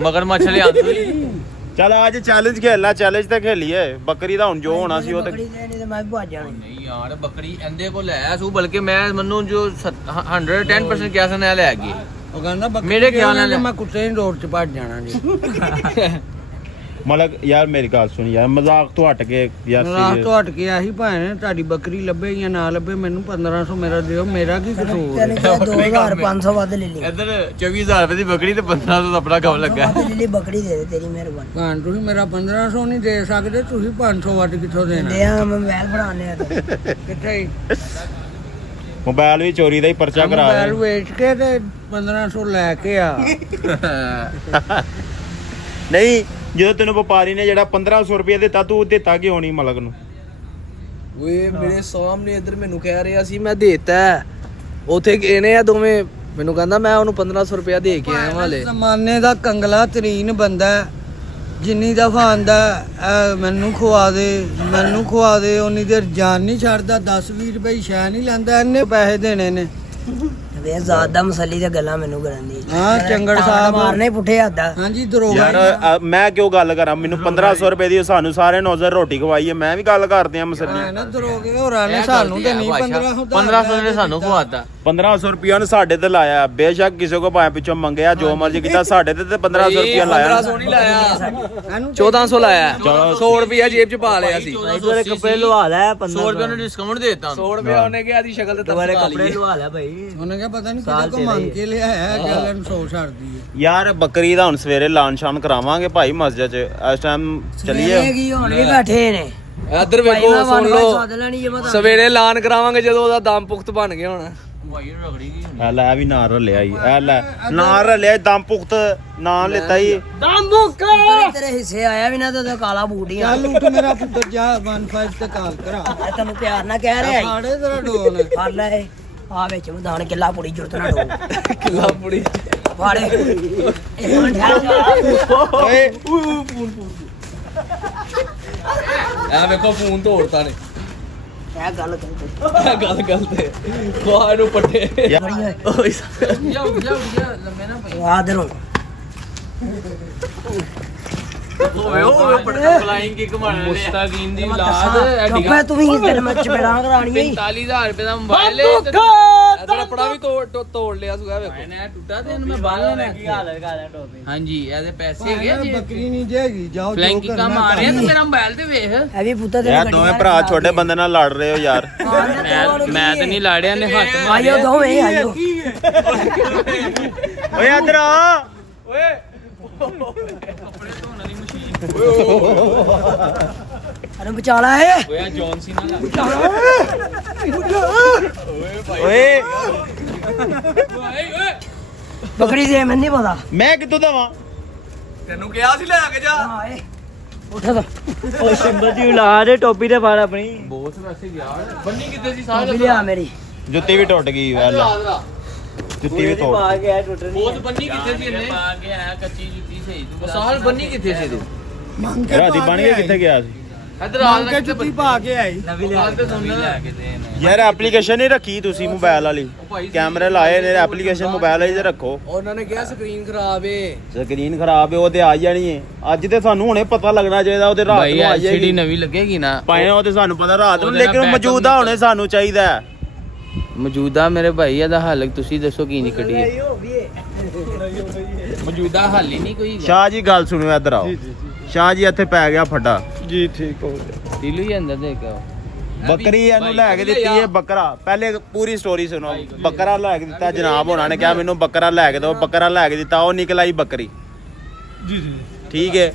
ਮਗਰ ਮੱਛਲੀ ਆਂਸੂ ਹੀ ਚਲ ਅੱਜ ਚੈਲੰਜ ਖੇਲਣਾ ਚੈਲੰਜ ਤੇ ਖੇਲੀਏ ਬੱਕਰੀ ਦਾ ਹੁਣ ਜੋ ਹੋਣਾ ਸੀ ਉਹ ਤੇ ਬੱਕਰੀ ਦੇ ਨਹੀਂ ਤੇ ਮੈਂ ਵੀ ਭੱਜ ਜਾਣੀ ਨਹੀਂ ਯਾਰ ਬੱਕਰੀ ਇਹਦੇ ਕੋਲ ਲੈ ਸੂ ਬਲਕਿ ਮੈਂ ਮੈਨੂੰ ਜੋ 110% ਕਿਹਾ ਸੀ ਨਾ ਲੈ ਗਈ ਉਹ ਕਹਿੰਦਾ ਬੱਕਰੀ ਮੇਰੇ ਖਿਆਲ ਨਾਲ ਮੈਂ ਕੁੱਤੇ ਦੀ ਰੋਡ 'ਚ ਭੱਜ ਜਾਣਾ ਜੀ ਮਤਲਬ ਯਾਰ ਮੇਰੀ ਗੱਲ ਸੁਣ ਯਾਰ ਮਜ਼ਾਕ ਤੋਂ ਹਟ ਕੇ ਯਾਰ ਰਾਤ serious। ਤੋਂ ਹਟ ਕੇ ਆਹੀ ਭਾਣੇ ਤੁਹਾਡੀ ਬੱਕਰੀ ਲੱਭੇ ਜਾਂ ਨਾ ਲੱਭੇ ਮੈਨੂੰ 1500 ਮੇਰਾ ਦਿਓ ਮੇਰਾ ਕੀ ਕਸੂਰ ਤੈਨੂੰ ਕਿਹਾ 2500 ਵੱਧ ਲੈ ਲਈ ਇੱਧਰ 24000 ਰੁਪਏ ਦੀ ਬੱਕਰੀ ਤੇ 1500 ਦਾ ਆਪਣਾ ਕੰਮ ਲੱਗਾ ਵੱਧ ਲੈ ਲਈ ਬੱਕਰੀ ਦੇ ਦੇ ਤੇਰੀ ਮਿਹਰਬਾਨੀ ਭਾਣ ਤੁਸੀਂ ਮੇਰਾ 1500 ਨਹੀਂ ਦੇ ਸਕਦੇ ਤੁਸੀਂ 500 ਵੱਧ ਕਿੱਥੋਂ ਦੇਣਾ ਦੇ ਆ ਮੈਂ ਮੋਬਾਈਲ ਬਣਾਉਣੇ ਆ ਕਿੱਥੇ ਮੋਬਾਈਲ ਵੀ ਚੋਰੀ ਦਾ ਹੀ ਪਰਚਾ ਕਰਾ ਮੋਬਾਈਲ ਦੇ ਵੇਚ ਕੇ ਤੇ 1500 ਲੈ ਕੇ ਆ ਨਹੀਂ ਜਦੋਂ ਤੈਨੂੰ ਵਪਾਰੀ ਨੇ ਜਿਹੜਾ 1500 ਰੁਪਏ ਦਿੱਤਾ ਤੂੰ ਦਿੱਤਾ ਕਿਉਂ ਨਹੀਂ ਮਲਕ ਨੂੰ ਓਏ ਮੇਰੇ ਸਾਹਮਣੇ ਇੱਧਰ ਮੈਨੂੰ ਕਹਿ ਰਿਹਾ ਸੀ ਮੈਂ ਦੇਤਾ ਉਥੇ ਗਏ ਨੇ ਆ ਦੋਵੇਂ ਮੈਨੂੰ ਕਹਿੰਦਾ ਮੈਂ ਉਹਨੂੰ 1500 ਰੁਪਇਆ ਦੇ ਕੇ ਆਇਆ ਵਾਲੇ ਜ਼ਮਾਨੇ ਦਾ ਕੰਗਲਾ ਤਰੀਨ ਬੰਦਾ ਹੈ। ਜਿੰਨੀ ਦਫਾ ਆਂਦਾ ਮੈਨੂੰ ਖਵਾ ਦੇ ਉਨੀ ਦੇਰ ਜਾਨ ਨਹੀਂ ਛੱਡਦਾ 10-20 ਰੁਪਏ ਸ਼ੈ ਨਹੀਂ ਲੈਂਦਾ ਇੰਨੇ ਪੈਸੇ ਦੇਣੇ ਨੇ ਵੇ ਜ਼ਾਦਾ ਮਸਲੀ ਤੇ ਗੱਲਾਂ ਮੈਨੂੰ ਕਰਨ ਦੀ ਹਾਂ ਚੰਗੜ ਸਾਹਿਬ ਮਾਰਨੇ ਪੁੱਠੇ ਹੱਥਾਂ ਹਾਂਜੀ ਦਰੋਗਾ ਯਾਰ ਮੈਂ ਕਿਉਂ ਗੱਲ ਕਰਾਂ ਮੈਨੂੰ 1500 ਰੁਪਏ ਦੀ ਸਾਨੂੰ ਸਾਰੇ ਨੌਜ਼ਰ ਰੋਟੀ ਖਵਾਈ ਹੈ ਮੈਂ ਵੀ ਗੱਲ ਕਰਦੇ ਆ ਮਸਲੀ ਨਾ ਦਰੋਗੇ ਹੋਰਾਂ ਨੇ ਸਾਨੂੰ ਤੇ ਨਹੀਂ 1500 ਨੇ ਸਾਨੂੰ ਖਵਾਤਾ 1500 ਰੁਪਿਆ ਨੇ ਸਾਡੇ ਤੇ ਲਾਇਆ ਬੇਸ਼ੱਕ ਕਿਸੇ ਕੋ ਭਾਵੇਂ ਪਿੱਛੋਂ ਮੰਗਿਆ ਜੋ ਮਰਜ਼ੀ ਕੀਤਾ ਸਾਡੇ ਤੇ 1500 ਰੁਪਿਆ ਲਾਇਆ 1500 ਨਹੀਂ ਲਾਇਆ 1400 ਲਾਇਆ 100 ਰੁਪਇਆ ਜੇਬ 'ਚ ਪਾ ਲਿਆ ਸੀ ਤੇਰੇ ਕੱਪੜੇ ਲਵਾ ਲੈ 100 ਰੁਪਏ ਉਹਨੇ ਡਿਸਕਾਊਂਟ ਦੇ ਦਿੱਤਾ 100 ਰੁਪਇਆ ਉਹਨੇ ਕਿਹਾ ਦੀ ਸ਼ਕਲ ਤੇ ਦੁਬਾਰੇ ਤਸਕਾ ਕੱਪੜੇ ਲਈ ਲਵਾ ਲੈ ਭਾਈ ਉਹਨੇ ਕਿਹਾ ਪਤਾ ਨਹੀਂ ਕਿਹਦੇ ਕੋ ਮੰਗ ਕੇ ਲਿਆ ਹੈ ਚੱਲਣ 100 ਛੱਡਦੀ ਹੈ ਯਾਰ ਬੱਕਰੀ ਦਾ ਹੁਣ ਸਵੇਰੇ ਲਾਨ ਸ਼ਾਨ ਕਰਾਵਾਂਗੇ ਭਾਈ ਮਸਜਿਦ 'ਚ ਇਸ ਟਾਈਮ ਚਲੀਏ ਕੀ ਹੁਣ ਵੀ ਬੈਠੇ ਨੇ ਇੱਧਰ ਵੇਖੋ ਸੁਣ ਲਓ ਸੱਦ ਲੈਣੀ ਜੇ ਮੈਂ ਸਵੇਰੇ ਐਲਾਨ ਕਰਾਵਾਂਗੇ ਜਦੋਂ ਉਹਦਾ ਦਮ ਪੁਖਤ ਬਣ ਗਿਆ ਹੁਣ ਭਾਈ ਰਗੜੀ ਗਈ ਇਹ ਲੈ ਵੀ ਨਾਂ ਰਲਿਆ ਹੀ ਇਹ ਲੈ ਨਾਂ ਰਲਿਆ ਦਮ ਪੁਖਤ ਨਾਂ ਲਿੱਤਾ ਹੀ ਤੇਰੇ ਹਿੱਸੇ ਆਇਆ ਵੀ ਨਾ ਤੇ ਕਾਲਾ ਬੂਟ ਹੀ ਆ ਚੱਲ ਉੱਠ ਮੇਰਾ ਪੁੱਤਰ ਜਾ 15 ਤੇ ਕਾਲ ਕਰਾ ਤੈਨੂੰ ਪਿਆਰ ਨਾਲ ਕਹਿ ਰਿਹਾ ਆੜੇ ਤੇਰਾ ਡੋਨ ਫੜ ਲੈ ਆ ਵਿੱਚ ਮਦਾਨ ਕਿੱਲਾ ਪੂਰੀ ਜੁਰਤ ਨਾ ਡੋ ਕਿੱਲਾ ਪੁੜੀ ਵਾੜੇ ਓਏ ਐ ਵੇਖੋ ਫੋਨ ਤੋੜਤਾ ਨੇ ਇਹ ਗੱਲ ਕਰ ਇਹ ਗੱਲ ਤੇ ਖਵਾ ਨੂੰ ਪੱਟੇ ਓਏ ਜਾ ਲੰਮੇ ਨਾ ਪਈ ਆਦਰੋਂ ਓਏ ਓਏ ਫਲਾਈਂਗ ਕਿਕ ਮਾਰਨ ਦੇ ਮੁਸਤਾਕੀਨ ਦੀ ਔਲਾਦ ਐਡੀ ਚੁੱਪੇ ਤੂੰ ਵੀ ਤੇਰੇ ਮੈਂ ਚਪੇੜਾਂ ਕਰਾਣੀ 45000 ਰੁਪਏ ਦਾ ਮੋਬਾਈਲ ਹੈ ਇਹਦਾ ਆਪਣਾ ਵੀ ਤੋੜ ਲਿਆ ਸੁਗਾ ਵੇਖੋ ਮੈਂ ਟੁੱਟਾ ਤੇ ਇਹਨੂੰ ਮੈਂ ਬਾਹਰ ਲੈਣਾ ਕੀ ਹਾਲ ਹੈ ਹਾਂਜੀ ਇਹਦੇ ਪੈਸੇ ਹੈਗੇ ਜੀ ਬੱਕਰੀ ਨਹੀਂ ਜਾਏਗੀ ਜਾਓ ਫਲੈਂਕ ਕਿੱਕਾਂ ਮਾਰ ਰਿਹਾ ਤੇ ਮੇਰਾ ਮੋਬਾਈਲ ਤੇ ਵੇਖ ਇਹ ਵੀ ਪੁੱਤਾ ਤੇਰੇ ਯਾਰ ਦੋਵੇਂ ਭਰਾ ਛੋਟੇ ਬੰਦੇ ਨਾਲ ਲੜ ਰਹੇ ਹੋ ਯਾਰ ਮੈਂ ਤਾਂ ਨਹੀਂ ਲਾੜਿਆ ਨੇ ਹੱਥ ਆਇਓ ਦੋਵੇਂ ਆਇਓ ਓਏ ਇੱਧਰ ਆ ਓਏ ਕੱਪੜੇ ਧੋਣ ਵਾਲੀ ਮਸ਼ੀਨ ਅਰੇ ਬਚਾਲਾ ਹੈ ਓਏ ਜੌਨ ਸੀਨਾ ਲੱਗ ਓਏ ਬੱਕਰੀ ਦੇ ਮੈਨੂੰ ਨਹੀਂ ਪਤਾ ਮੈਂ ਕਿੱਥੋਂ ਦਵਾਂ ਤੈਨੂੰ ਕਿਹਾ ਸੀ ਲੈ ਕੇ ਜਾ ਆਏ ਉੱਠ ਤਾਂ ਉਹ ਸਿੰਬਲ ਦੀ ਔਲਾਦ ਟੋਪੀ ਤੇ ਪਾ ਆਪਣੀ ਬਹੁਤ ਵੈਸੇ ਯਾਰ ਬੰਨੀ ਕਿੱਥੇ ਸੀ ਵੀ ਲਿਆ ਮੇਰੀ ਜੁੱਤੀ ਵੀ ਟੁੱਟ ਗਈ ਵੈਲਾ ਜੁੱਤੀ ਵੀ ਤੋੜ ਪਾ ਕੇ ਆ ਟੁੱਟਣੀ ਬਹੁਤ ਬੰਨੀ ਕਿੱਥੇ ਸੀ ਇਹਨੇ ਪਾ ਕੇ ਆਇਆ ਕੱਚੀ ਜੁੱਤੀ ਸਹੀ ਤੂੰ ਸਾਲ ਬੰਨੀ ਕਿੱਥੇ ਸੀ ਤੂੰ ਰਾਤੀ ਬਣ ਕੇ ਕਿੱਥੇ ਗਿਆ ਸੀ ਇਧਰ ਆ ਕੇ ਜੁੱਤੀ ਪਾ ਕੇ ਆਈ ਨਵੀਂ ਲਿਆ ਤੇ ਸੁਣ ਲੈ ਕੇ ਦੇ ਯਾਰ ਐਪਲੀਕੇਸ਼ਨ ਨਹੀਂ ਰੱਖੀ ਤੁਸੀਂ ਮੋਬਾਈਲ ਵਾਲੀ ਕੈਮਰੇ ਲਾਏ ਨੇ ਐਪਲੀਕੇਸ਼ਨ ਮੋਬਾਈਲ ਵਾਲੀ ਤੇ ਰੱਖੋ ਉਹਨਾਂ ਨੇ ਕਿਹਾ ਸਕਰੀਨ ਖਰਾਬ ਏ ਸਕਰੀਨ ਖਰਾਬ ਹੈ ਉਹ ਤੇ ਆ ਜਾਣੀ ਹੈ ਅੱਜ ਤੇ ਸਾਨੂੰ ਹੁਣੇ ਪਤਾ ਲੱਗਣਾ ਚਾਹੀਦਾ ਉਹਦੇ ਰਾਤ ਭਾਈ ਨੂੰ ਆ ਐਲਸੀਡੀ ਜਾਏਗੀ ਨਵੀਂ ਲੱਗੇਗੀ ਨਾ ਪਾਏ ਉਹ ਤੇ ਸਾਨੂੰ ਪਤਾ ਰਾਤ ਨੂੰ ਉਹਦੇ ਨਾਲ ਲੇਕਿਨ backup ਮੌਜੂਦਾ ਨਹੀਂ ਹੁਣੇ ਸਾਨੂੰ ਚਾਹੀਦਾ ਹੈ। ਮੌਜੂਦਾ ਮੇਰੇ ਭਾਈ ਇਹਦਾ ਹੱਲ ਤੁਸੀਂ ਦੱਸੋ ਕੀ ਨਹੀਂ ਕੱਢੀ ਮੌਜੂਦਾ ਹੱਲ ਹੀ ਨਹੀਂ ਕੋਈ ਸ਼ਾਹ ਜੀ ਗੱਲ ਸੁਣਿਓ ਇੱਧਰ ਆਓ ਸ਼ਾਹ ਜੀ ਇੱਥੇ ਪੈ ਗਿਆ ਫੱਡਾ ਜੀ ਠੀਕ ਹੋ ਗਿਆ ਦਿਲੂ ਹੀ ਅੰਦਰ ਦੇ ਕੇ ਬੱਕਰੀ ਇਹਨੂੰ ਲੈ ਕੇ ਦਿੱਤੀ ਹੈ ਬੱਕਰਾ ਪਹਿਲੇ ਪੂਰੀ ਸਟੋਰੀ ਸੁਣੋ ਬੱਕਰਾ ਲੈ ਕੇ ਦਿੱਤਾ ਜਨਾਬ ਹੋਣਾ ਨੇ ਕਿਹਾ ਮੈਨੂੰ ਬੱਕਰਾ ਲੈ ਕੇ ਦਿਓ ਬੱਕਰਾ ਲੈ ਕੇ ਦਿੱਤਾ ਉਹ ਨਿਕਲ ਆਈ ਬੱਕਰੀ ਜੀ ਜੀ ਠੀਕ ਹੈ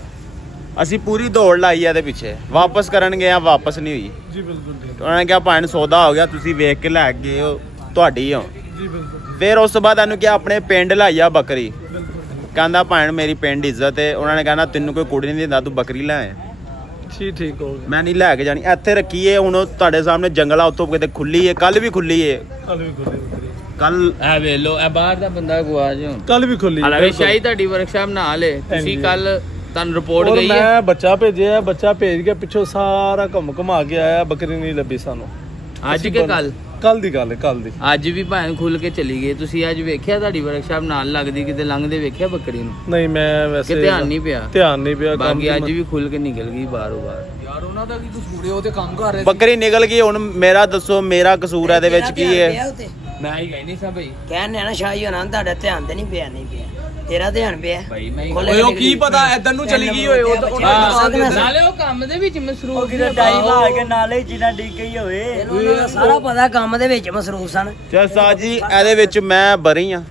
ਅਸੀਂ ਪੂਰੀ ਦੌੜ ਲਾਈ ਇਹਦੇ ਪਿੱਛੇ ਵਾਪਸ ਕਰਨ ਗਏ ਆ ਵਾਪਸ ਨਹੀਂ ਹੋਈ ਜੀ ਬਿਲਕੁਲ ਠੀਕ ਉਹਨਾਂ ਨੇ ਕਿਹਾ ਭਾਣ ਸੌਦਾ ਹੋ ਗਿਆ ਤੁਸੀਂ ਵੇਖ ਕੇ ਲੈ ਗਏ ਹੋ ਤੁਹਾਡੀ ਹੋ ਜੀ ਬਿਲਕੁਲ ਫਿਰ ਉਸ ਤੋਂ ਬਾਅਦ ਇਹਨੂੰ ਕਿਹਾ ਆਪਣੇ ਪਿੰਡ ਲਾਈਆ ਬੱਕਰੀ ਕਹਿੰਦਾ ਭਾਣ ਮੇਰੀ ਪਿੰਡ ਇੱਜ਼ਤ ਹੈ ਉਹਨਾਂ ਨੇ ਕਹਿੰਦਾ ਤੈਨੂੰ ਕੋਈ ਕੁੜੀ ਨਹੀਂ ਦਿੰਦਾ ਤੂੰ ਬੱਕਰੀ ਲੈ ਆਇਆ ਠੀਕ ਹੋ ਗਿਆ ਮੈਂ ਨਹੀਂ ਲੈ ਕੇ ਜਾਣੀ ਇੱਥੇ ਰੱਖੀ ਏ ਹੁਣ ਉਹ ਤੁਹਾਡੇ ਸਾਹਮਣੇ ਜੰਗਲ ਆ ਉੱਥੋਂ ਕਿਤੇ ਖੁੱਲੀ ਏ ਕੱਲ ਵੀ ਖੁੱਲੀ ਏ ਕੱਲ ਵੀ ਖੁੱਲੀ ਕੱਲ ਐ ਵੇ ਲੋ ਐ ਬਾਹਰ ਦਾ ਬੰਦਾ ਗਵਾ ਜਿਓ ਕੱਲ ਵੀ ਖੁੱਲੀ ਹਾਲਾਂਕਿ ਸ਼ਾਹੀ ਤੁਹਾਡੀ ਵਰਕਸ਼ਾਪ ਨਾ ਲੇ ਤੁਸੀਂ ਕੱਲ ਤੁਹਾਨੂੰ ਰਿਪੋਰਟ ਗਈ ਹੈ ਮੈਂ ਬੱਚਾ ਭੇਜਿਆ ਬੱਚਾ ਭੇਜ ਕੇ ਪਿੱਛੋਂ ਸਾਰਾ ਘੁੰਮ ਕੇ ਆਇਆ ਬੱਕਰੀ ਨਹੀਂ ਲੱਭੀ ਸਾਨੂੰ ਅੱਜ ਕੇ ਕੱਲ ਦੀ ਗੱਲ ਹੈ ਕੱਲ ਦੀ ਅੱਜ ਵੀ ਭਾਂ ਖੁੱਲ ਕੇ ਚਲੀ ਗਈ ਤੁਸੀਂ ਅੱਜ ਵੇਖਿਆ ਤੁਹਾਡੀ ਵਰਕਸ਼ਾਪ ਨਾਲ ਲੱਗਦੀ ਕਿਤੇ ਲੰਘਦੇ ਵੇਖਿਆ ਬੱਕਰੀ ਨੂੰ ਨਹੀਂ ਮੈਂ ਕਿ ਵੈਸੇ ਧਿਆਨ ਨਹੀਂ ਪਿਆ ਬਾਕੀ ਅੱਜ ਕੰਮ ਵੀ ਖੁੱਲ ਕੇ ਨਿਕਲ ਗਈ ਬਾਹਰੋਂ ਬਾਹਰ ਯਾਰ ਉਹਨਾਂ ਦਾ ਕੀ ਕਸੂਰ ਏ ਉਹ ਤੇ ਕੰਮ ਕਰ ਰਹੇ ਸੀ ਬੱਕਰੀ ਨਿਕਲ ਗਈ ਹੁਣ ਮੇਰਾ ਦੱਸੋ ਮੇਰਾ ਕਸੂਰ ਇਹਦੇ ਵਿੱਚ ਕੀ ਹੈ ਮੈਂ ਹੀ ਕਹਿੰਦੀ ਸਾਂ ਭਾਈ ਕਹਿੰਦੇ ਨਾ ਸ਼ਾਹੀ ਹੋਣਾ ਤੁਹਾਡਾ ਧਿਆਨ ਤੇ ਨਹੀਂ ਪਿਆ ਤੇਰਾ ਧਿਆਨ ਪਿਆ ਭਾਈ ਮੈਂ ਓਏ ਉਹ ਕੀ ਪਤਾ ਇਧਰ ਨੂੰ ਚਲੀ ਗਈ ਓਏ ਉਹ ਉਹਨਾਂ ਦੀ ਦੁਕਾਨ ਤੇ ਨਾਲੇ ਉਹ ਕੰਮ ਦੇ ਵਿੱਚ ਮਸਰੂਫ ਕਿਤੇ ਟਾਈਮ ਆ ਕੇ ਨਾਲੇ ਜਿੰਨਾ ਡਿੱਗ ਗਈ ਹੋਵੇ ਇਹਨਾਂ ਦਾ ਸਾਰਾ ਪਤਾ ਕੰਮ ਦੇ ਵਿੱਚ ਮਸਰੂਫ ਸਨ ਚਲ ਸਾਜ ਜੀ ਇਹਦੇ ਵਿੱਚ ਮੈਂ ਬਰੀ ਆ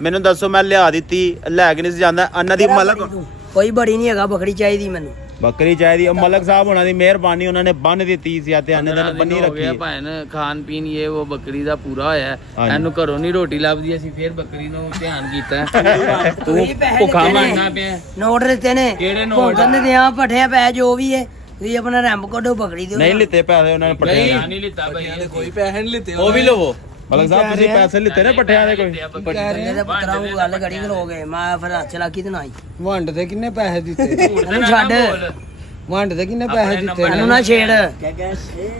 ਮੈਨੂੰ ਦੱਸੋ ਮੈਂ ਲਿਆ ਦਿੱਤੀ ਲੈ ਕੇ ਨਹੀਂ ਸੀ ਜਾਂਦਾ ਇਹਨਾਂ ਦੀ ਮਲਕ ਕੋਈ ਬੜੀ ਨਹੀਂ ਹੈਗਾ ਬੱਕਰੀ ਚਾਹੀਦੀ ਮੈਨੂੰ ਬੱਕਰੀ ਚਾਹੀਦੀ ਉਹ ਮਲਕ ਸਾਹਿਬ ਹੋਣਾ ਦੀ ਮਿਹਰਬਾਨੀ ਉਹਨਾਂ ਨੇ ਬੰਨ ਦਿੱਤੀ ਸੀ ਤੇ ਇਹਨੇ ਦਿਨ ਬੰਨੀ ਰੱਖੀ ਹੈ। ਭਾਣ ਖਾਣ ਪੀਣ ਇਹ ਉਹ ਬੱਕਰੀ ਦਾ ਪੂਰਾ ਹੋਇਆ ਹਾਂਜੀ। ਇਹਨੂੰ ਘਰੋਂ ਨਹੀਂ ਰੋਟੀ ਲੱਭਦੀ ਅਸੀਂ ਫੇਰ ਬੱਕਰੀ ਨੂੰ ਧਿਆਨ ਕੀਤਾ ਤੂੰ ਤੁਸੀਂ ਪੈਸੇ ਭੁੱਖਾ ਦਿੱਤੇ ਨੇ। ਮਰਨਾ ਪਿਆ ਨੋਟ ਦਿੱਤੇ ਨੇ ਕਿਹੜੇ ਨੋਟ? ਭੋਗਣ ਦੇ ਆ ਪਠਿਆ ਪੈ ਜੋ ਵੀ ਹੈ ਤੁਸੀਂ ਆਪਣਾ ਰੈਂਪ ਕੱਢੋ ਬੱਕਰੀ ਦਿਓ ਨਹੀਂ ਲਿੱਤੇ ਪੈਸੇ ਉਹਨਾਂ ਨੇ ਪੱਠਿਆਂ ਦੇ ਨਹੀਂ ਲਿੱਤਾ ਭਾਈ ਕੋਈ ਪੈਸੇ ਨਹੀਂ ਲਿੱਤੇ ਉਹ ਵੀ ਲਵੋ ਮਲਕ ਸਾਹਿਬ ਤੁਸੀਂ ਪੈਸੇ ਲਿੱਤੇ ਨੇ ਪੱਠਿਆਂ ਦੇ ਕੋਈ ਕਹਿੰਦੇ ਤੇ ਪੁੱਤਰਾਂ ਨੂੰ ਗੱਲ ਗੜੀ ਖਲੋ ਗਏ ਮੈਂ ਫਿਰ ਹੱਥ ਚਲਾਕੀ ਤੇ ਨਾ ਹੀ ਵੰਡ ਦੇ ਕਿੰਨੇ ਪੈਸੇ ਦਿੱਤੇ ਇਹਨੂੰ ਛੱਡ ਵੰਡ ਦੇ ਕਿੰਨੇ ਪੈਸੇ ਦਿੱਤੇ ਇਹਨੂੰ ਨਾ ਛੇੜ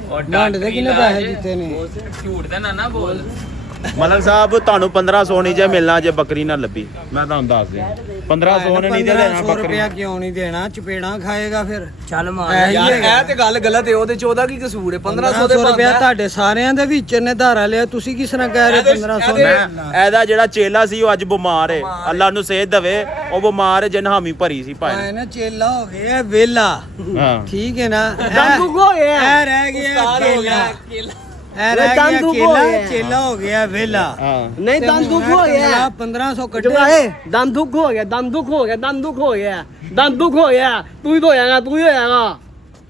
ਵੰਡ ਦੇ ਕਿੰਨੇ ਪੈਸੇ ਦਿੱਤੇ ਨੇ ਝੂਠ ਤਾਂ ਨਾ ਬੋਲ ਮਲਕ ਸਾਹਿਬ ਤੁਹਾਨੂੰ 1500 ਨਹੀਂ ਜੇ ਮਿਲਣਾ ਜੇ ਬੱਕਰੀ ਨਾ ਲੱਭੀ ਮੈਂ ਤੁਹਾਨੂੰ ਦੱਸ ਦਿਆਂ 1500 ਨੇ ਨਹੀਂ ਜੇ ਦੇਣਾ 100 ਬੱਕਰੀ ਰੁਪਇਆ ਕਿਉਂ ਨਹੀਂ ਦੇਣਾ ਚਪੇੜਾਂ ਖਾਏਗਾ ਫਿਰ ਚੱਲ ਮਾਰ ਯਾਰ ਇਹ ਤੇ ਗੱਲ ਗਲਤ ਏ ਉਹਦੇ ਚ ਉਹਦਾ ਕੀ ਕਸੂਰ ਏ 1500 ਦੇ 1500 ਰੁਪਇਆ ਬੰਦਾ ਤੁਹਾਡੇ ਸਾਰਿਆਂ ਦੇ ਵਿੱਚ ਨੇ ਧਾਰਾ ਲਿਆ ਤੁਸੀਂ ਕਿਸ ਤਰ੍ਹਾਂ ਕਹਿ ਰਹੇ 1500 ਮੈਂ ਇਹਦਾ ਜਿਹੜਾ ਚੇਲਾ ਸੀ ਉਹ ਅੱਜ ਬਿਮਾਰ ਹੈ ਅੱਲਾ ਨੂੰ ਸਿਹਤ ਦੇਵੇ ਉਹ ਬਿਮਾਰ ਹੈ ਜਿਨ ਹਾਮੀ ਭਰੀ ਸੀ ਭਾਈ ਭਾਵੇਂ ਨਾ ਚੇਲਾ ਹੋ ਗਿਆ ਵੇਲਾ ਹਾਂ ਠੀਕ ਹੈ ਨਾ ਦੰਦੂਕ ਹੋ ਗਿਆ ਇਹ ਰਹਿ ਗਿਆ ਕੇਲਾ ਇਹ ਰਹਿ ਗਿਆ ਦੰਦੂਕ ਹੋ ਕੇਲਾ ਗਿਆ। ਚੇਲਾ ਹੋ ਗਿਆ ਵੇਲਾ ਹਾਂ ਨਹੀਂ ਦੰਦੂਕ ਹੋ ਗਿਆ 1500 ਕੱਢੇ ਜਵਾਏ ਦੰਦੂਕ ਹੋ ਗਿਆ ਦੰਦੂਕ ਹੋ ਗਿਆ ਦੰਦੂਕ ਹੋ ਗਿਆ ਦੰਦੂਕ ਹੋ ਗਿਆ ਤੂੰ ਹੀ ਹੋਇਆਗਾ ਤੂੰ ਹੀ ਹੋਇਆਗਾ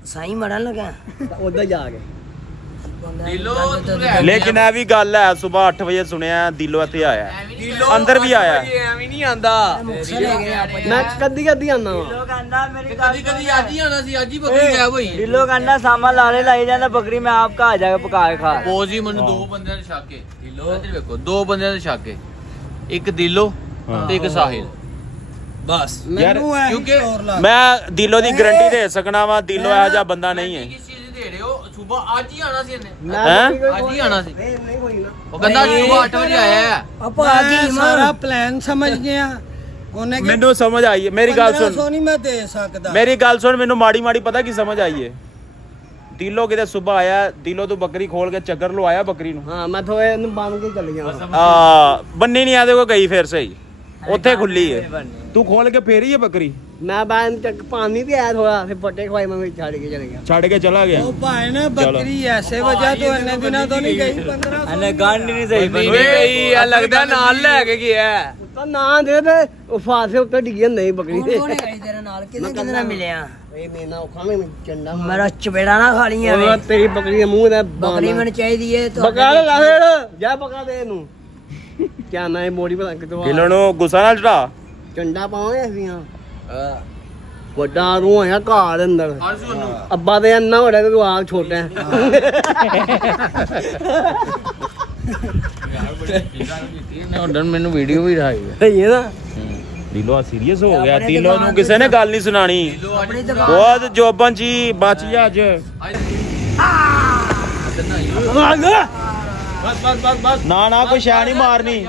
ਸਾਈ ਮੜਨ ਲਗਾ ਉਧਰ ਜਾ ਕੇ ਦਿਲੋਂ ਤੂੰ ਲੈ ਲੇਕਿਨ ਇਹ ਵੀ ਗੱਲ ਹੈ ਸਵੇਰ 8 ਵਜੇ ਸੁਣਿਆ ਦਿਲੋਂ ਇੱਥੇ ਆਇਆ ਅੰਦਰ ਵੀ ਆਇਆ ਐਵੇਂ ਨਹੀਂ ਆਂਦਾ ਮੈਂ ਕਦੀ ਕਦੀ ਆਉਂਦਾ ਵਾਂ ਢਿੱਲੋਂ ਕਹਿੰਦਾ ਮੇਰੀ ਕਦੀ ਕਦੀ ਅੱਜ ਹੀ ਆਣਾ ਸੀ ਅੱਜ ਹੀ ਬੱਕਰੀ ਗਾਇਬ ਹੋਈ ਢਿੱਲੋਂ ਕਹਿੰਦਾ ਸਾਮਾ ਲਾਲੇ ਲਾਈ ਜਾਂਦਾ ਬੱਕਰੀ ਮੈਂ ਆਪ ਘਰ ਜਾ ਕੇ ਪਕਾ ਕੇ ਖਾ ਪੋਜ ਹੀ ਮੈਨੂੰ ਦੋ ਬੰਦਿਆਂ ਦੇ ਸ਼ੱਕ ਹੈ ਦਿਲੋਂ ਇੱਧਰ ਵੇਖੋ ਦੋ ਬੰਦਿਆਂ ਦੇ ਸ਼ੱਕ ਹੈ ਇੱਕ ਦਿਲੋਂ ਤੇ ਇੱਕ ਸਾਹਿਲ ਬਸ ਮੈਨੂੰ ਐ ਕਿਉਂਕਿ ਮੈਂ ਦਿਲੋਂ ਦੀ ਗਾਰੰਟੀ ਦੇ ਸਕਣਾ ਵਾ ਦਿਲੋਂ ਇਹੋ ਜਿਹਾ ਬੰਦਾ ਨਹੀਂ ਹੈ ਕਿਸ ਚੀਜ਼ ਦੀ ਦੇ ਰਹੇ ਹੋ ਸਵੇਰ ਅੱਜ ਹੀ ਆਣਾ ਸੀ ਇਹਨੇ ਹੈਂ? ਅੱਜ ਹੀ ਆਣਾ ਸੀ ਨਹੀਂ ਹੋਈ ਨਾ ਉਹ ਕਹਿੰਦਾ ਸਵੇਰ 8 ਵਜੇ ਆਇਆ ਹੈ ਆਪਾਂ ਸਾਰਾ ਪਲਾਨ ਸਮਝ ਗਿਆ ਉਹਨੇ ਕਿ ਮੈਨੂੰ ਸਮਝ ਆਈ ਹੈ ਮੇਰੀ ਗੱਲ 1500 ਸੁਣ ਨਹੀਂ ਮੈਂ ਦੇ ਸਕਦਾ ਮੇਰੀ ਗੱਲ ਸੁਣ ਮੈਨੂੰ ਮਾੜੀ ਮਾੜੀ ਪਤਾ ਕੀ ਸਮਝ ਆਈ ਹੈ ਦਿਲੋਂ ਕਿਤੇ ਸਵੇਰ ਆਇਆ ਦਿਲੋਂ ਤੋਂ ਬੱਕਰੀ ਖੋਲ ਕੇ ਚੱਕਰ ਲਵਾਇਆ ਬੱਕਰੀ ਨੂੰ ਹਾਂ ਮੈਂ ਥੋੜੇ ਇਹਨੂੰ ਬੰਨ ਕੇ ਚੱਲ ਗਿਆ ਬੰਨੀ ਨਹੀਂ ਆਦੇ ਕੋ ਗਈ ਫਿਰ ਸਹੀ ਉੱਥੇ ਖੁੱਲੀ ਹੈ ਤੂੰ ਖੋਲ ਕੇ ਫੇਰੀ ਹੈ ਬੱਕਰੀ ਮੈਂ ਬਾਹਰ ਚੱਕ ਪਾਣੀ ਵੀ ਆਇਆ ਥੋੜਾ ਫਿਰ ਪੱਟੇ ਖਵਾਈ ਮੈਂ ਵਿੱਚ ਛੱਡ ਕੇ ਚਲੇ ਗਿਆ ਛੱਡ ਕੇ ਚਲਾ ਗਿਆ ਉਹ ਭਾਈ ਨਾ ਬੱਕਰੀ ਐਸੇ ਵਜ੍ਹਾ ਤੋਂ ਇੰਨੇ ਦਿਨਾਂ ਤੋਂ ਨਹੀਂ ਗਈ 1500 ਇਹਨੇ ਗੰਢ ਨਹੀਂ ਸਹੀ ਨਹੀਂ ਗਈ ਆ ਲੱਗਦਾ ਨਾਲ ਲੈ ਕੇ ਗਿਆ ਤਾਂ ਨਾ ਦੇ ਤੇ ਉਹ ਫਾਸੇ ਉੱਤੇ ਡਿੱਗੀ ਹੁੰਦੀ ਸੀ ਬੱਕਰੀ ਦੇ ਤੇਰੇ ਨਾਲ ਕਿਹਦੇ ਨਾਲ ਮਿਲਿਆ ਇਹ ਮੇਨਾ ਔਖਾ ਮੈਂ ਚੰਡਾ ਮੇਰਾ ਚਪੇੜਾ ਨਾ ਖਾ ਲੀਆਂ ਉਹ ਤੇਰੀ ਬੱਕਰੀ ਦੇ ਮੂੰਹ ਦਾ ਬੱਕਰੀ ਮੈਨੂੰ ਚਾਹੀਦੀ ਏ ਬਕਾ ਲੈ ਲਾਹੇੜ ਜਾ ਬਕਾ ਦੇ ਇਹਨੂੰ ਕਿਆ ਨਾ ਇਹ ਮੋੜੀ ਪਤਾ ਕਿਤੋਂ ਦਿਲੋਂ ਨੂੰ ਗੁੱਸਾ ਨਾਲ ਚੜਾ ਚੰਡਾ ਪਾਵਾਂਗੇ ਅਸੀਂ ਵੱਡਾ ਰੂ ਆਇਆ ਘਰ ਦੇ ਅੰਦਰ ਅੱਬਾ ਦੇ ਅੰਨਾ ਹੋ ਰਿਹਾ ਤੇ ਤੂੰ ਆਪ ਛੋਟਾ ਹੈ। ਹੁਣ ਮੈਨੂੰ ਵੀਡੀਓ ਵੀ ਦਿਖਾਈ ਹੈ ਸਹੀ ਹੈ ਨਾ ਦਿਲੋਂ ਸੀਰੀਅਸ ਹੋ ਗਿਆ ਦਿਲੋਂ ਨੂੰ ਕਿਸੇ ਨੇ ਗੱਲ ਨਹੀਂ ਸੁਣਾਣੀ ਆਪਣੀ ਦੁਕਾਨ ਬਹੁਤ ਜੋਬਨ ਜੀ ਬਚ ਗਿਆ ਅੱਜ ਨਾ ਨਾ ਕੋਈ ਸ਼ੈ ਨਹੀਂ ਮਾਰਨੀ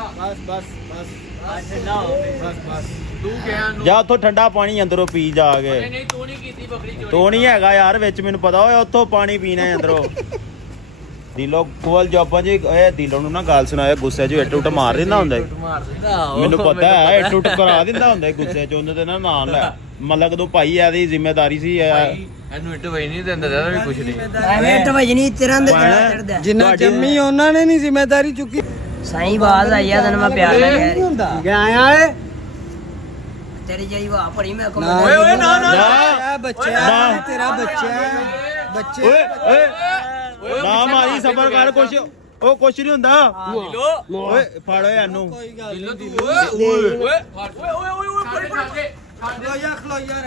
ਤੂੰ ਕਿਹਾ ਜਾ ਉੱਥੋਂ ਠੰਡਾ ਪਾਣੀ ਅੰਦਰੋਂ ਪੀ ਜਾ ਕੇ ਨਹੀਂ ਤੂੰ ਨਹੀਂ ਕੀਤੀ ਬੱਕਰੀ ਚੋਰੀ ਤੋ ਨਹੀਂ ਹੈਗਾ ਯਾਰ ਵਿੱਚ ਮੈਨੂੰ ਪਤਾ ਹੋਇਆ ਉੱਥੋਂ ਪਾਣੀ ਪੀਣਾ ਹੈ ਅੰਦਰੋਂ ਦਿਲੋਂ ਕੋਲ ਜੋਬਾਂ ਜੀ ਇਹ ਦਿਲੋਂ ਨੂੰ ਨਾ ਗੱਲ ਸੁਣਾਇਆ ਗੁੱਸੇ 'ਚ ਇੱਟ ਉੱਟ ਮਾਰ ਦਿੰਦਾ ਹੁੰਦਾ ਹੈ। ਮਾਰ ਦਿੰਦਾ ਮੈਨੂੰ ਪਤਾ ਹੈ ਇੱਟ ਉੱਟ ਕਰਾ ਦਿੰਦਾ ਹੁੰਦਾ ਹੈ ਗੁੱਸੇ 'ਚ ਉਹਨੇ ਤੇ ਨਾ ਨਾਂ ਲੈ ਮਤਲਬ ਕਦੋਂ ਭਾਈ ਇਹਦੀ ਜ਼ਿੰਮੇਵਾਰੀ ਸੀ ਇਹਨੂੰ ਇੱਟ ਵਈ ਨਹੀਂ ਦਿੰਦਾ ਇਹਦਾ ਵੀ ਕੁਝ ਨਹੀਂ ਐਵੇਂ ਟਵਜਨੀ ਤੇਰਾਂ ਦੇ ਚੜਦਾ ਜਿੰਨਾ ਜੰਮੀ ਉਹਨਾਂ ਨੇ ਨਹੀਂ ਜ਼ਿੰਮੇਵਾਰੀ ਚੁੱਕੀ ਸਾਈ ਬਾਜ਼ ਆਇਆ ਤੈਨੂੰ ਮੈਂ ਪਿਆਰ ਨਾਲ ਕਹਿ ਰਹੀ ਗਿਆ ਆਇਆ ਏ ਤੇਰੀ ਜਈ ਵਾਹ ਭਰੀ ਮੈਂ ਕੋ ਓਏ ਓਏ ਨਾ ਨਾ ਬੱਚਾ ਤੇਰਾ ਬੱਚਾ ਬੱਚੇ ਓਏ ਓਏ ਨਾ ਮਾਰੀ ਸਬਰ ਕਰ ਕੁਛ ਉਹ ਕੁਛ ਨਹੀਂ ਹੁੰਦਾ ਓਏ ਫੜ ਓਏ ਇਹਨੂੰ ਕੋਈ ਗੱਲ ਨਹੀਂ ਛੱਡ ਖਲੋ ਜਾ ਖਲੋ ਯਾਰ